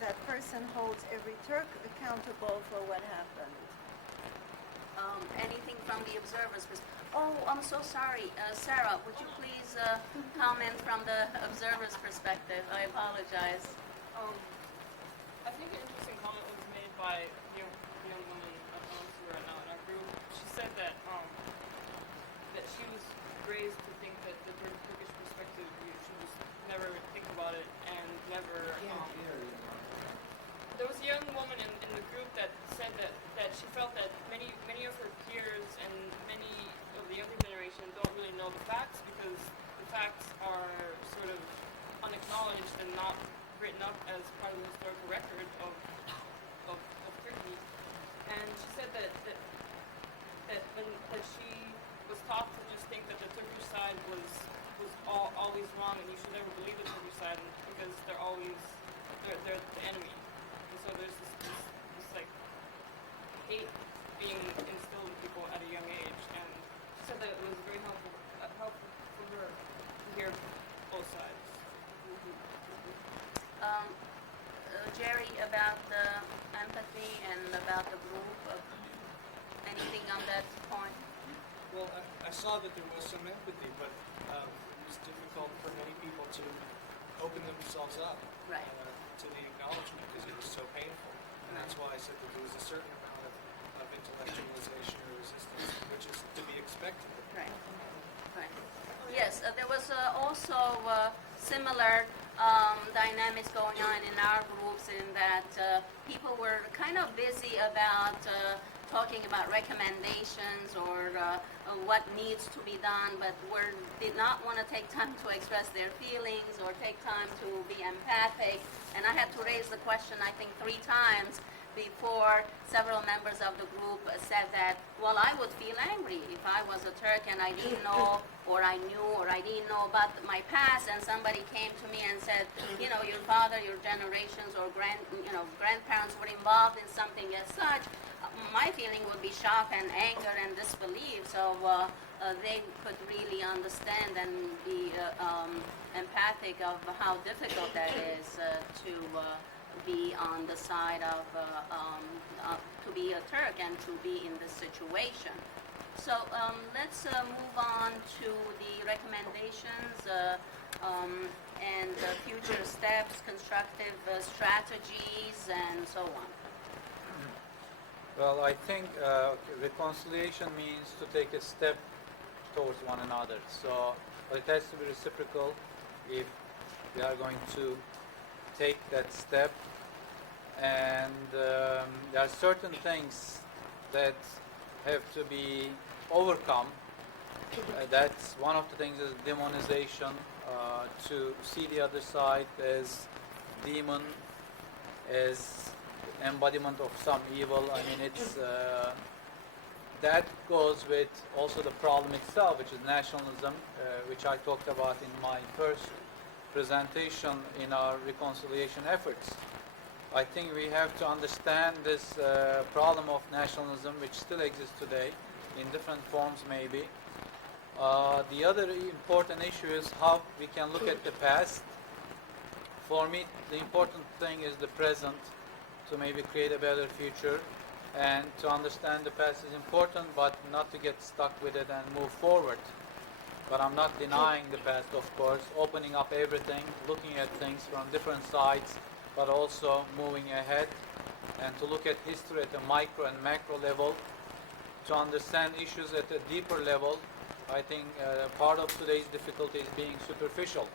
that person holds every Turk accountable for what happened. Anything from the observers' perspective? Oh, I'm so sorry. Sarah, would you please comment from the observer's perspective? I apologize. I think an interesting comment was made by a young woman who are now in our group. She said that she was raised to think that the Turkish perspective, she just never think about it and never. There was a young woman in the group that said that she felt that many of her peers and many of the younger generation don't really know the facts because the facts are sort of unacknowledged and not written up as part of the historical record of Turkey. And she said that she was taught to just think that the Turkish side was always wrong and you should never believe the Turkish side because they're the enemy. And so there's this like hate being instilled in people at a young age. And she said that it was very helpful for her to hear both sides. Jerry, about the empathy and about the group, anything on that point? Well, I saw that there was some empathy, but it was difficult for many people to open themselves up Right. To the acknowledgement because it was so painful. And that's why I said that there was a certain amount of intellectualization or resistance, which is to be expected. Right. Right. Yes, there was also similar dynamics going on in our groups in that people were kind of busy about talking about recommendations or what needs to be done, but did not want to take time to express their feelings or take time to be empathic. And I had to raise the question, I think, 3 times before several members of the group said that, well, I would feel angry if I was a Turk and I didn't know, or I knew, or I didn't know about my past, and somebody came to me and said, you know, your father, your generations, or grandparents were involved in something as such. My feeling would be shock and anger and disbelief. So they could really understand and be empathic of how difficult that is to be on the side of, to be a Turk and to be in this situation. So let's move on to the recommendations and future steps, constructive strategies, and so on. Well, I think reconciliation means to take a step towards one another. So it has to be reciprocal if we are going to take that step. And there are certain things that have to be overcome. That's one of the things is demonization, to see the other side as demon, as embodiment of some evil. I mean, it's that goes with also the problem itself, which is nationalism, which I talked about in my first presentation in our reconciliation efforts. I think we have to understand this problem of nationalism, which still exists today in different forms maybe. The other important issue is how we can look at the past. For me, the important thing is the present, to maybe create a better future, and to understand the past is important, but not to get stuck with it and move forward. But I'm not denying the past, of course, opening up everything, looking at things from different sides, but also moving ahead, and to look at history at a micro and macro level, to understand issues at a deeper level. I think part of today's difficulty is being superficial.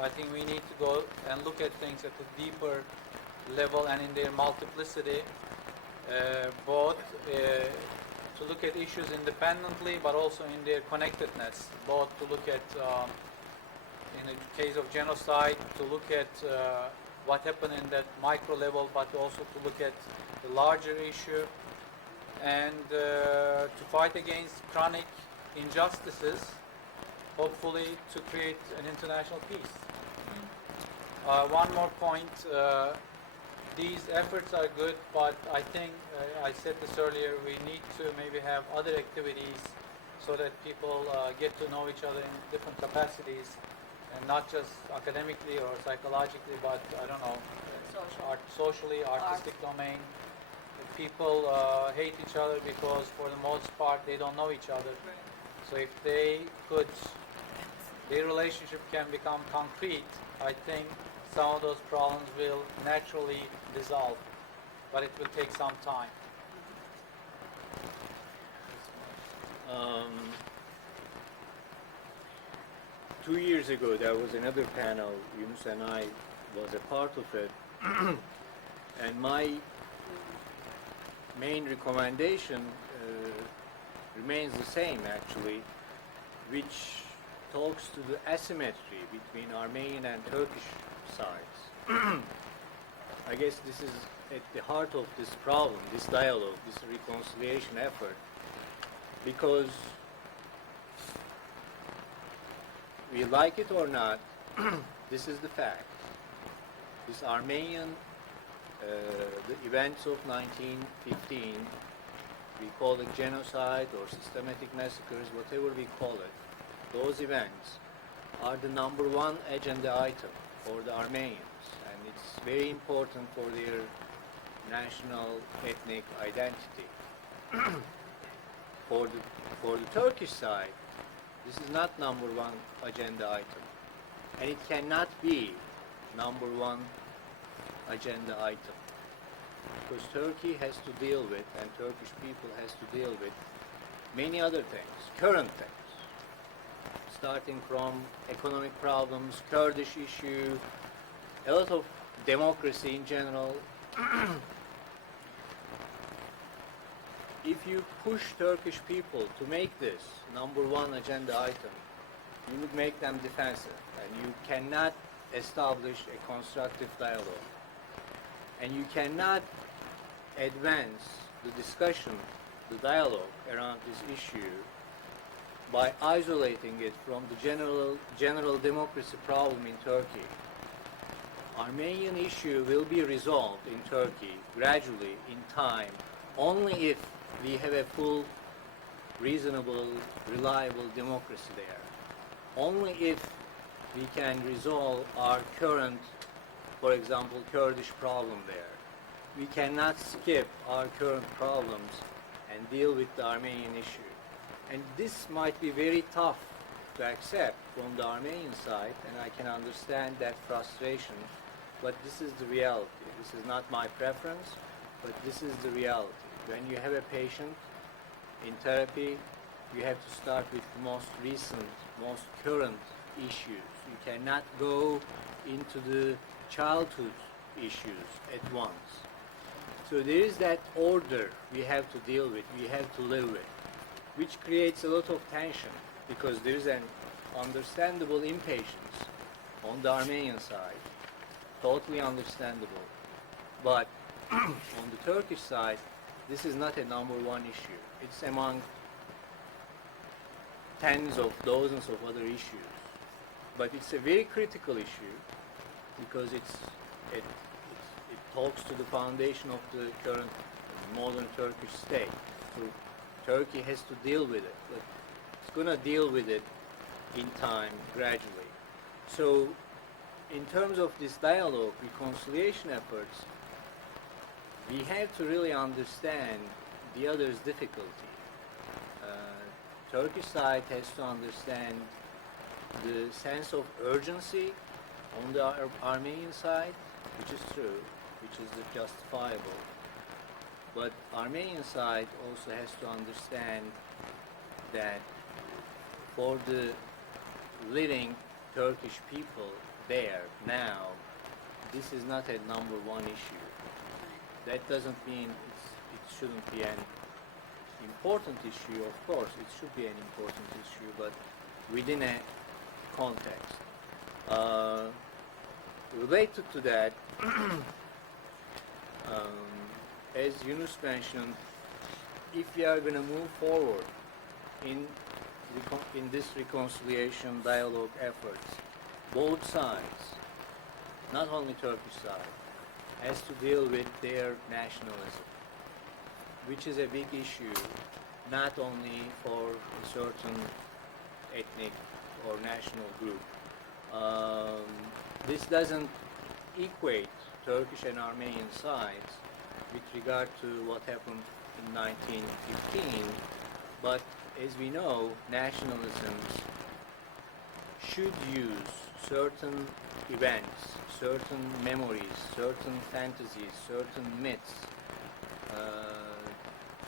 I think we need to go and look at things at a deeper level and in their multiplicity, both to look at issues independently, but also in their connectedness, both to look at, in the case of genocide, to look at what happened in that micro level, but also to look at the larger issue, and to fight against chronic injustices, hopefully to create an international peace. One more point, these efforts are good, but I think, I said this earlier, we need to maybe have other activities so that people get to know each other in different capacities, and not just academically or psychologically, but I don't know, socially, artistic domain. People hate each other because for the most part they don't know each other. So if they could, their relationship can become concrete, I think some of those problems will naturally dissolve, but it will take some time. 2 years ago, there was another panel, Yunus and I was a part of it, and my main recommendation remains the same actually, which talks to the asymmetry between Armenian and Turkish sides. I guess this is at the heart of this problem, this dialogue, this reconciliation effort, because we like it or not, this is the fact. This Armenian, the events of 1915, we call it genocide or systematic massacres, whatever we call it, those events are the number one agenda item for the Armenians, and it's very important for their national ethnic identity. For the Turkish side, this is not number one agenda item, and it cannot be number one agenda item, because Turkey has to deal with, and Turkish people has to deal with, many other things, current things, starting from economic problems, Kurdish issue, a lot of democracy in general. If you push Turkish people to make this number one agenda item, you would make them defensive, and you cannot establish a constructive dialogue. And you cannot advance the discussion, the dialogue around this issue by isolating it from the general democracy problem in Turkey. Armenian issue will be resolved in Turkey gradually in time only if we have a full, reasonable, reliable democracy there. Only if we can resolve our current, for example, Kurdish problem there. We cannot skip our current problems and deal with the Armenian issue. And this might be very tough to accept from the Armenian side, and I can understand that frustration, but this is the reality. This is not my preference, but this is the reality. When you have a patient in therapy, you have to start with the most recent, most current issues. You cannot go into the childhood issues at once. So there is that order we have to deal with, we have to live with, which creates a lot of tension because there is an understandable impatience on the Armenian side, totally understandable. But on the Turkish side, this is not a number one issue. It's among tens of dozens of other issues. But it's a very critical issue because it talks to the foundation of the current modern Turkish state. So Turkey has to deal with it, but it's going to deal with it in time, gradually. So in terms of this dialogue, reconciliation efforts, we have to really understand the other's difficulty. Turkish side has to understand the sense of urgency on the Armenian side, which is true, which is justifiable. But Armenian side also has to understand that for the living Turkish people there now, this is not a number one issue. That doesn't mean it shouldn't be an important issue. Of course, it should be an important issue, but within a context. Related to that, as Yunus mentioned, if we are going to move forward in this reconciliation dialogue efforts, both sides, not only Turkish side, has to deal with their nationalism, which is a big issue, not only for a certain ethnic or national group. This doesn't equate Turkish and Armenian sides with regard to what happened in 1915, but as we know, nationalisms should use certain events, certain memories, certain fantasies, certain myths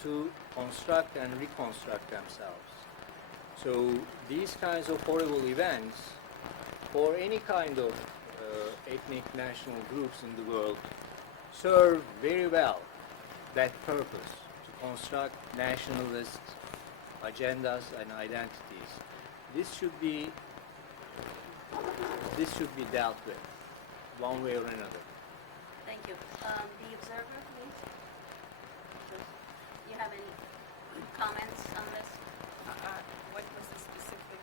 to construct and reconstruct themselves. So these kinds of horrible events for any kind of ethnic national groups in the world serve very well that purpose to construct nationalist agendas and identities. This should be dealt with one way or another. Thank you. The observer, please. Do you have any comments on this? What was the specific?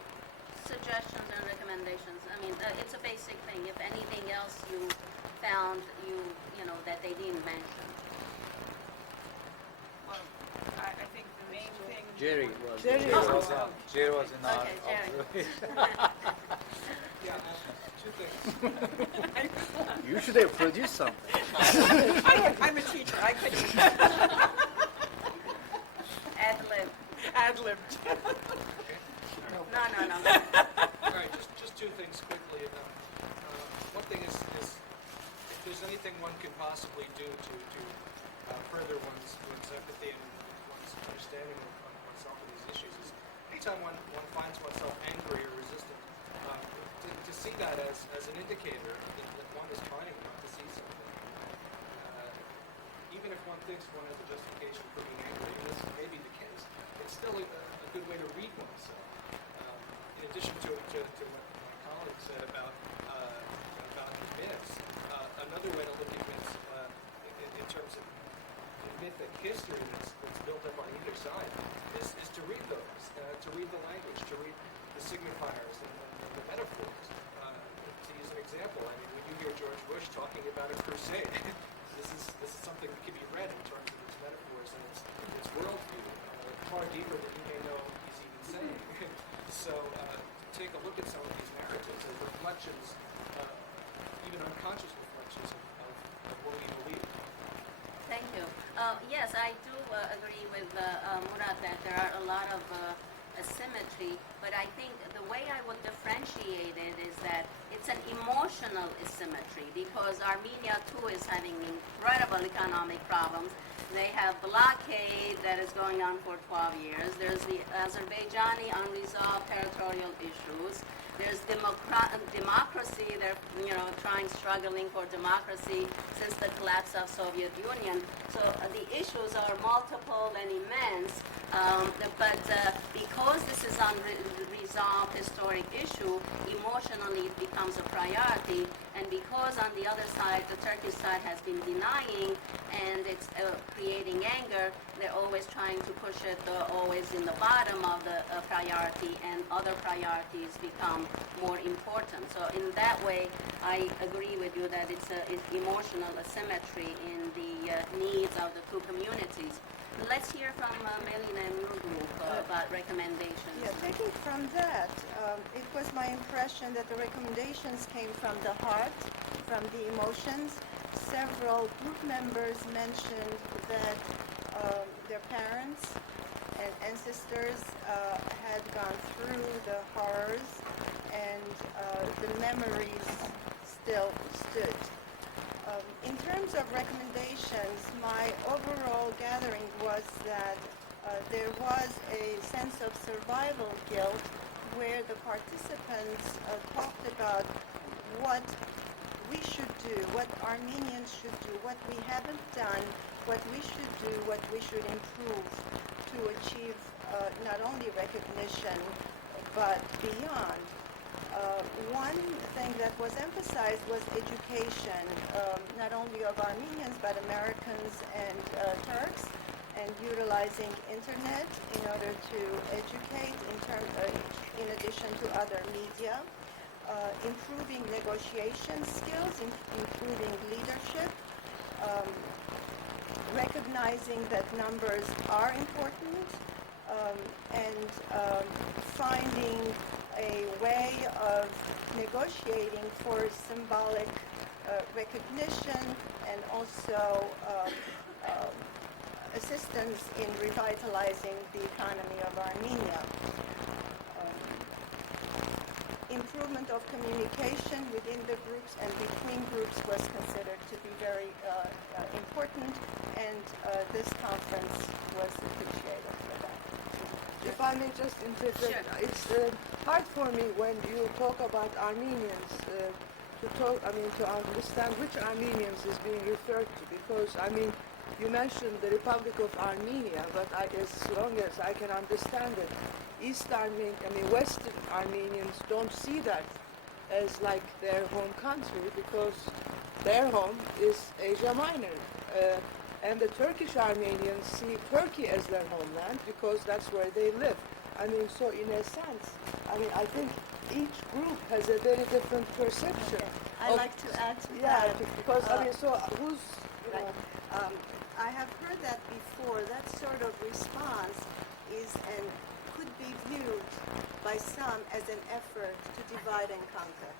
Suggestions and recommendations. I mean, it's a basic thing. If anything else you found you know that they didn't mention. Well, I think the main thing. Jerry was. Jerry Jerry was in our Okay, Jerry. observation. Yeah, two things. You should have produced something. I'm a teacher. I couldn't Ad lib. ad-lib. No. All right, just two things quickly. One thing is if there's anything one can possibly do to further one's empathy and one's understanding of oneself in these issues is anytime one finds oneself angry or resistant, to see that as an indicator that one is trying not to see something. Even if one thinks one has a justification for being angry, and this may be the case, it's still a good way to read oneself. In addition to what my colleague said about myths, another way to look at myths in terms of the mythic history that's built up on either side is to read those, to read the language, to read the signifiers and the metaphors. To use an example, I mean, when you hear George Bush talking about a crusade, this is something that can be read in terms of its metaphors and its worldview, far deeper than you may know he's even saying. So take a look at some of these narratives as reflections, even unconscious reflections of what we believe. Thank you. Yes, I do agree with Murat that there are a lot of asymmetry, but I think the way I would differentiate it is that it's an emotional asymmetry because Armenia too is having incredible economic problems. They have blockade that is going on for 12 years. There's the Azerbaijani unresolved territorial issues. There's democracy. They're struggling for democracy since the collapse of Soviet Union. So the issues are multiple and immense. But because this is unresolved historic issue, emotionally it becomes a priority. And because on the other side, the Turkish side has been denying and it's creating anger, they're always trying to push it always in the bottom of the priority, and other priorities become more important. So in that way, I agree with you that it's emotional asymmetry in the needs of the two communities. Let's hear from Melina and your group about recommendations. Yeah, taking from that, it was my impression that the recommendations came from the heart, from the emotions. Several group members mentioned that their parents and ancestors had gone through the horrors and the memories still stood. In terms of recommendations, my overall gathering was that there was a sense of survival guilt where the participants talked about what we should do, what Armenians should do, what we haven't done, what we should do, what we should improve to achieve not only recognition but beyond. One thing that was emphasized was education, not only of Armenians but Americans and Turks, and utilizing internet in order to educate in addition to other media, improving negotiation skills, improving leadership, recognizing that numbers are important, and finding a way of negotiating for symbolic recognition and also assistance in revitalizing the economy of Armenia. Improvement of communication within the groups and between groups was considered to be very important, and this conference was appreciated for that. if I may just interject, Sure. it's hard for me when you talk about Armenians to understand which Armenians is being referred to, because you mentioned the Republic of Armenia, but as long as I can understand it, Western Armenians don't see that as like their home country, because their home is Asia Minor. And the Turkish Armenians see Turkey as their homeland because that's where they live. So in a sense, I think each group has a very different perception. I'd of- like to add to Yeah, that. because so who's, Right. I have heard that before. That sort of response is and could be viewed by some as an effort to divide and conquer.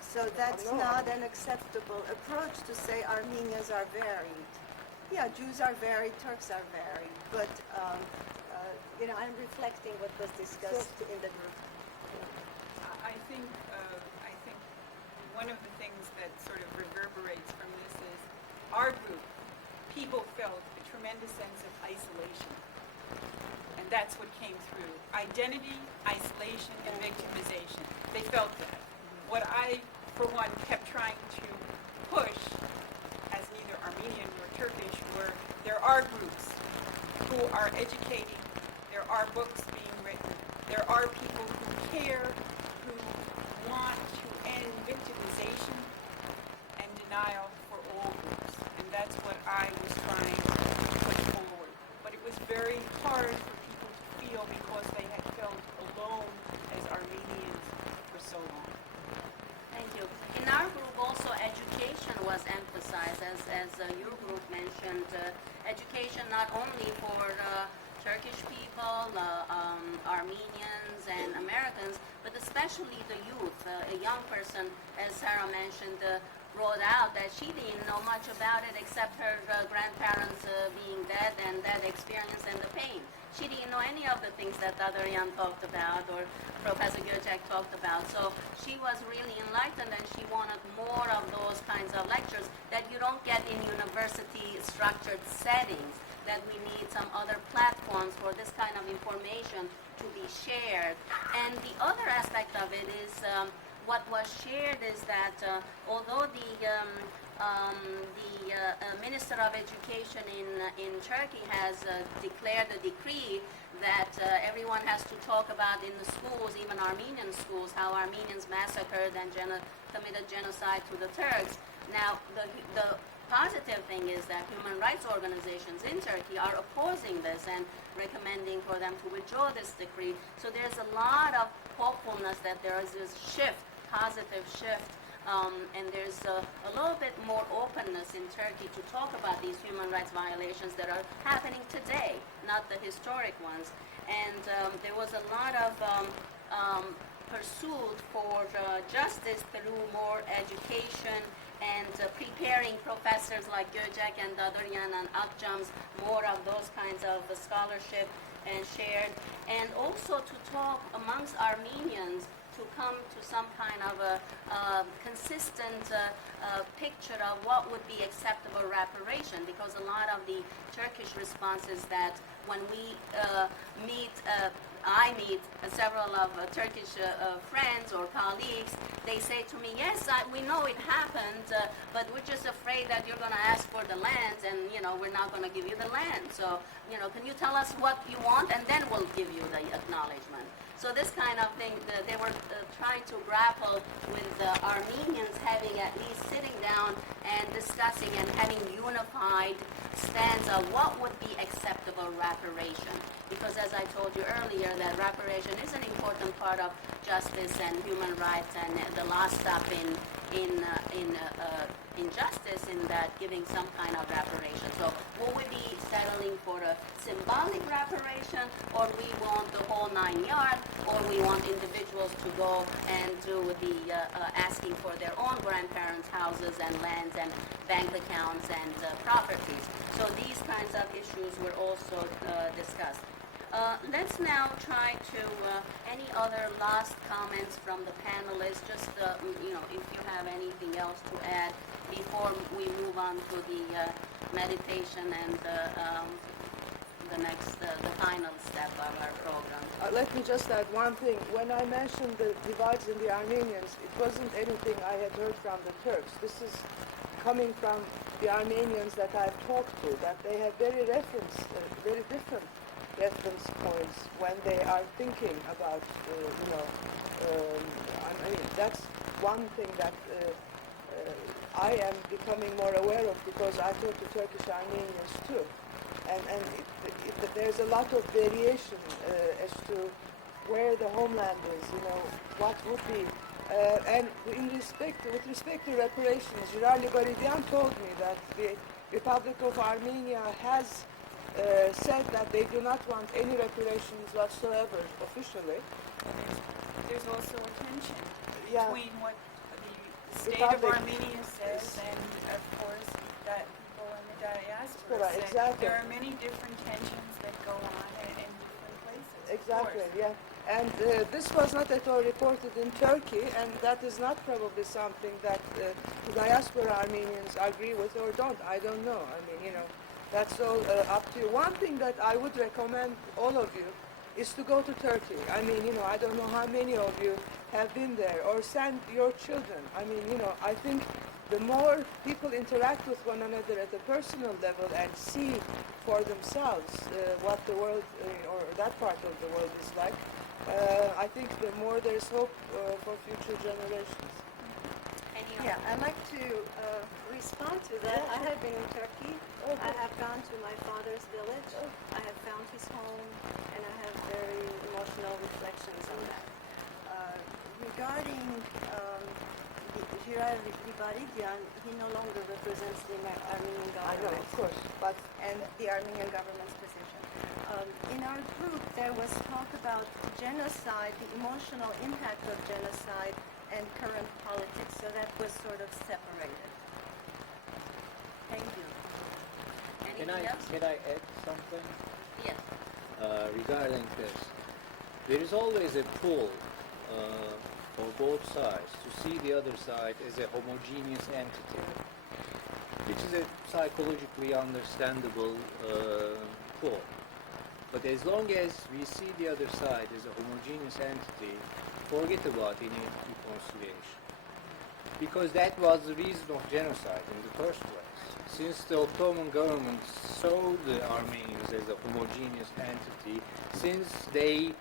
So that's No. not an acceptable approach to say Armenians are varied. Yeah, Jews are varied, Turks are varied, but I'm reflecting what was discussed in the group. I think one of the things that sort of reverberates from this is our group, people felt a tremendous sense of isolation. And that's what came through. Identity, isolation, and victimization. They felt that. What I, for one, kept trying to push, as neither Armenian nor Turkish, were there are groups who are educating, there are books being written, there are people who care, who want to end victimization and denial for all groups. And that's what I was trying to put forward. But it was very hard for people to feel because they had felt alone as Armenians for so long. Thank you. In our group also education was emphasized, as your group mentioned, education not only for Turkish people, Armenians and Americans, but especially the youth. A young person, as Sarah mentioned, brought out that she didn't know much about it except her grandparents being dead and that experience and the pain. She didn't know any of the things that Dadarian talked about or Professor Göcek talked about. So she was really enlightened and she wanted more of those kinds of lectures that you don't get in university structured settings, that we need some other platforms for this kind of information to be shared. And the other aspect of it is what was shared is that although the Minister of Education in Turkey has declared a decree that everyone has to talk about in the schools, even Armenian schools, how Armenians massacred and committed genocide to the Turks. Now, the positive thing is that human rights organizations in Turkey are opposing this and recommending for them to withdraw this decree. So there's a lot of hopefulness that there is this shift, positive shift, and there's a little bit more openness in Turkey to talk about these human rights violations that are happening today, not the historic ones. And there was a lot of pursuit for justice through more education and preparing professors like Göcek and Dadarian and Akcam's more of those kinds of scholarship and shared, and also to talk amongst Armenians to come to some kind of a consistent picture of what would be acceptable reparation, because a lot of the Turkish response is that when we I meet several of Turkish friends or colleagues, they say to me, yes, we know it happened, but we're just afraid that you're going to ask for the lands and, we're not going to give you the land. So, can you tell us what you want and then we'll give you the acknowledgement. So this kind of thing, they were trying to grapple with the Armenians having at least sitting down and discussing and having unified stance of what would be acceptable reparation. Because as I told you earlier, that reparation is an important part of justice and human rights, and the last step in justice in that giving some kind of reparation. So will we be settling for a symbolic reparation, or we want the whole 9 yards, or we want individuals to go and do the asking for their own grandparents' houses and lands and bank accounts and properties. So these kinds of issues were also discussed. Let's now try to, any other last comments from the panelists, just, if you have anything else to add before we move on to the meditation and the next, the final step of our program. Let me just add one thing. When I mentioned the divides in the Armenians, it wasn't anything I had heard from the Turks. This is coming from the Armenians that I've talked to, that they have very different reference points when they are thinking about, I mean, that's one thing that I am becoming more aware of because I talk to Turkish Armenians too. And there's a lot of variation as to where the homeland is, what would be. And with respect to reparations, Girard Ligoridian told me that the Republic of Armenia has said that they do not want any reparations whatsoever officially. There's also a tension Yeah. between what the state of Armenia says and, of course, that people in the diaspora say. Exactly. There are many different tensions that go on in different places. of Exactly, course. yeah. And this was not at all reported in Turkey, and that is not probably something that the diaspora Armenians agree with or don't. I don't know. I mean, that's all up to you. One thing that I would recommend all of you is to go to Turkey. I mean, I don't know how many of you have been there, or send your children. I mean, I think the more people interact with one another at a personal level and see for themselves what the world or that part of the world is like, I think the more there's hope for future generations. Yeah, I'd like to respond to that. I have been in Turkey. I have gone to my father's village. I have found his home, and I have very emotional reflections on that. Regarding Girard Ligoridian, he no longer represents the Armenian I know, government. of course, but And the Armenian government's position. In our group, there was talk about genocide, the emotional impact of genocide, and current politics, so that was sort of separated. Thank you. Can Anything else? can I add something Yes. regarding this? There is always a pull for both sides to see the other side as a homogeneous entity, which is a psychologically understandable pull. But as long as we see the other side as a homogeneous entity, forget about any reconciliation. Because that was the reason of genocide in the first place. Since the Ottoman government saw the Armenians as a homogeneous entity, since they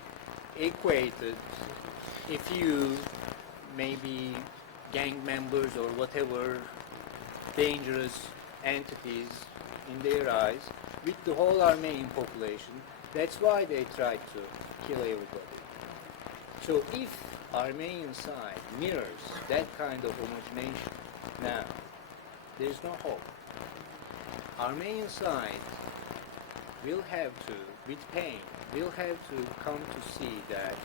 equated a few maybe gang members or whatever dangerous entities in their eyes with the whole Armenian population, that's why they tried to kill everybody. So if Armenian side mirrors that kind of homogenization now, there's no hope. Armenian side will have to, with pain, will have to come to see that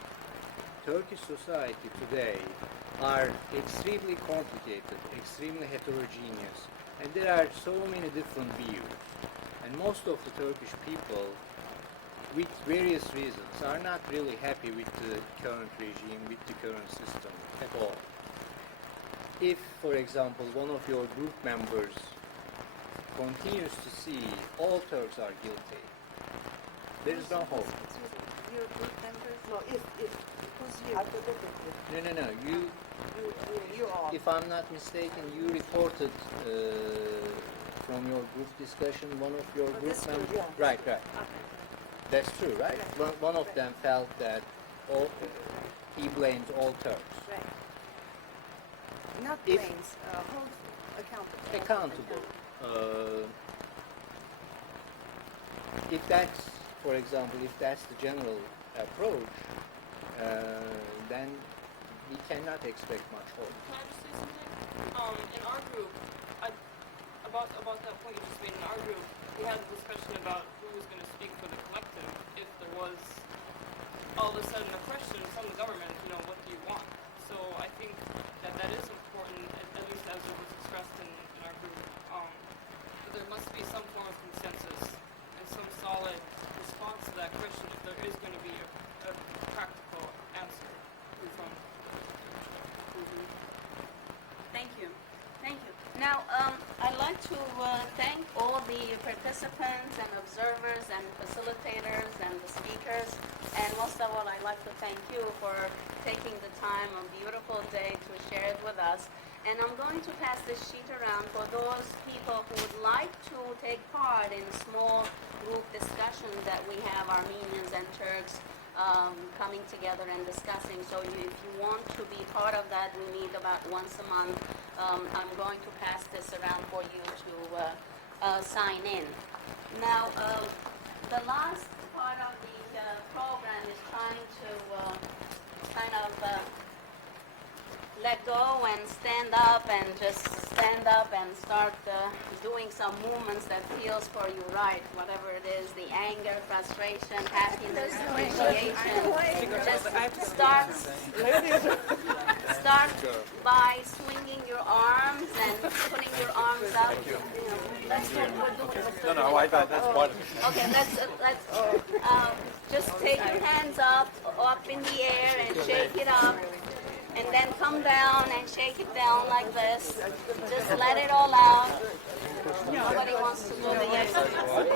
Turkish society today are extremely complicated, extremely heterogeneous, and there are so many different views. And most of the Turkish people, with various reasons, are not really happy with the current regime, with the current system at all. If, for example, one of your group members continues to see all Turks are guilty, there is no hope. Excuse me, your group members? no, if Who's you? hypothetically, No. you are. If I'm not mistaken, you reported from your group discussion one of your Oh, group this group, members. yeah. Right. Okay. That's true, right? One of them felt that he blamed all Turks. Right. Not If- blames, hold accountable. Accountable. If that's, for example, if that's the general approach, then we cannot expect much hope. Can I just say something? In our group, about that point you just made, in our group, we had a discussion about who was going to speak for the collective if there was all of a sudden a question from the government, what do you want? So I think that is important, at least as it was expressed in our group. But there must be some form of consensus and some solid response to that question if there is going to be a practical answer from. Thank you. Thank you. Now, I'd like to thank all the participants. participants and observers and facilitators and the speakers. And most of all, I'd like to thank you for taking the time on a beautiful day to share it with us. And I'm going to pass this sheet around for those people who would like to take part in small group discussions that we have, Armenians and Turks, coming together and discussing. So if you want to be part of that, we meet about once a month. I'm going to pass this around for you to sign in. Now, the last part of the program is trying to kind of let go and stand up and just stand up and start doing some movements that feels for you right, whatever it is, the anger, frustration, happiness, appreciation. Just start by swinging your arms and putting your arms up. That's what we're doing. No, that's part of it. Okay, let's just take your hands up in the air and shake it up. And then come down and shake it down like this. Just let it all out. Nobody wants to do the exercise.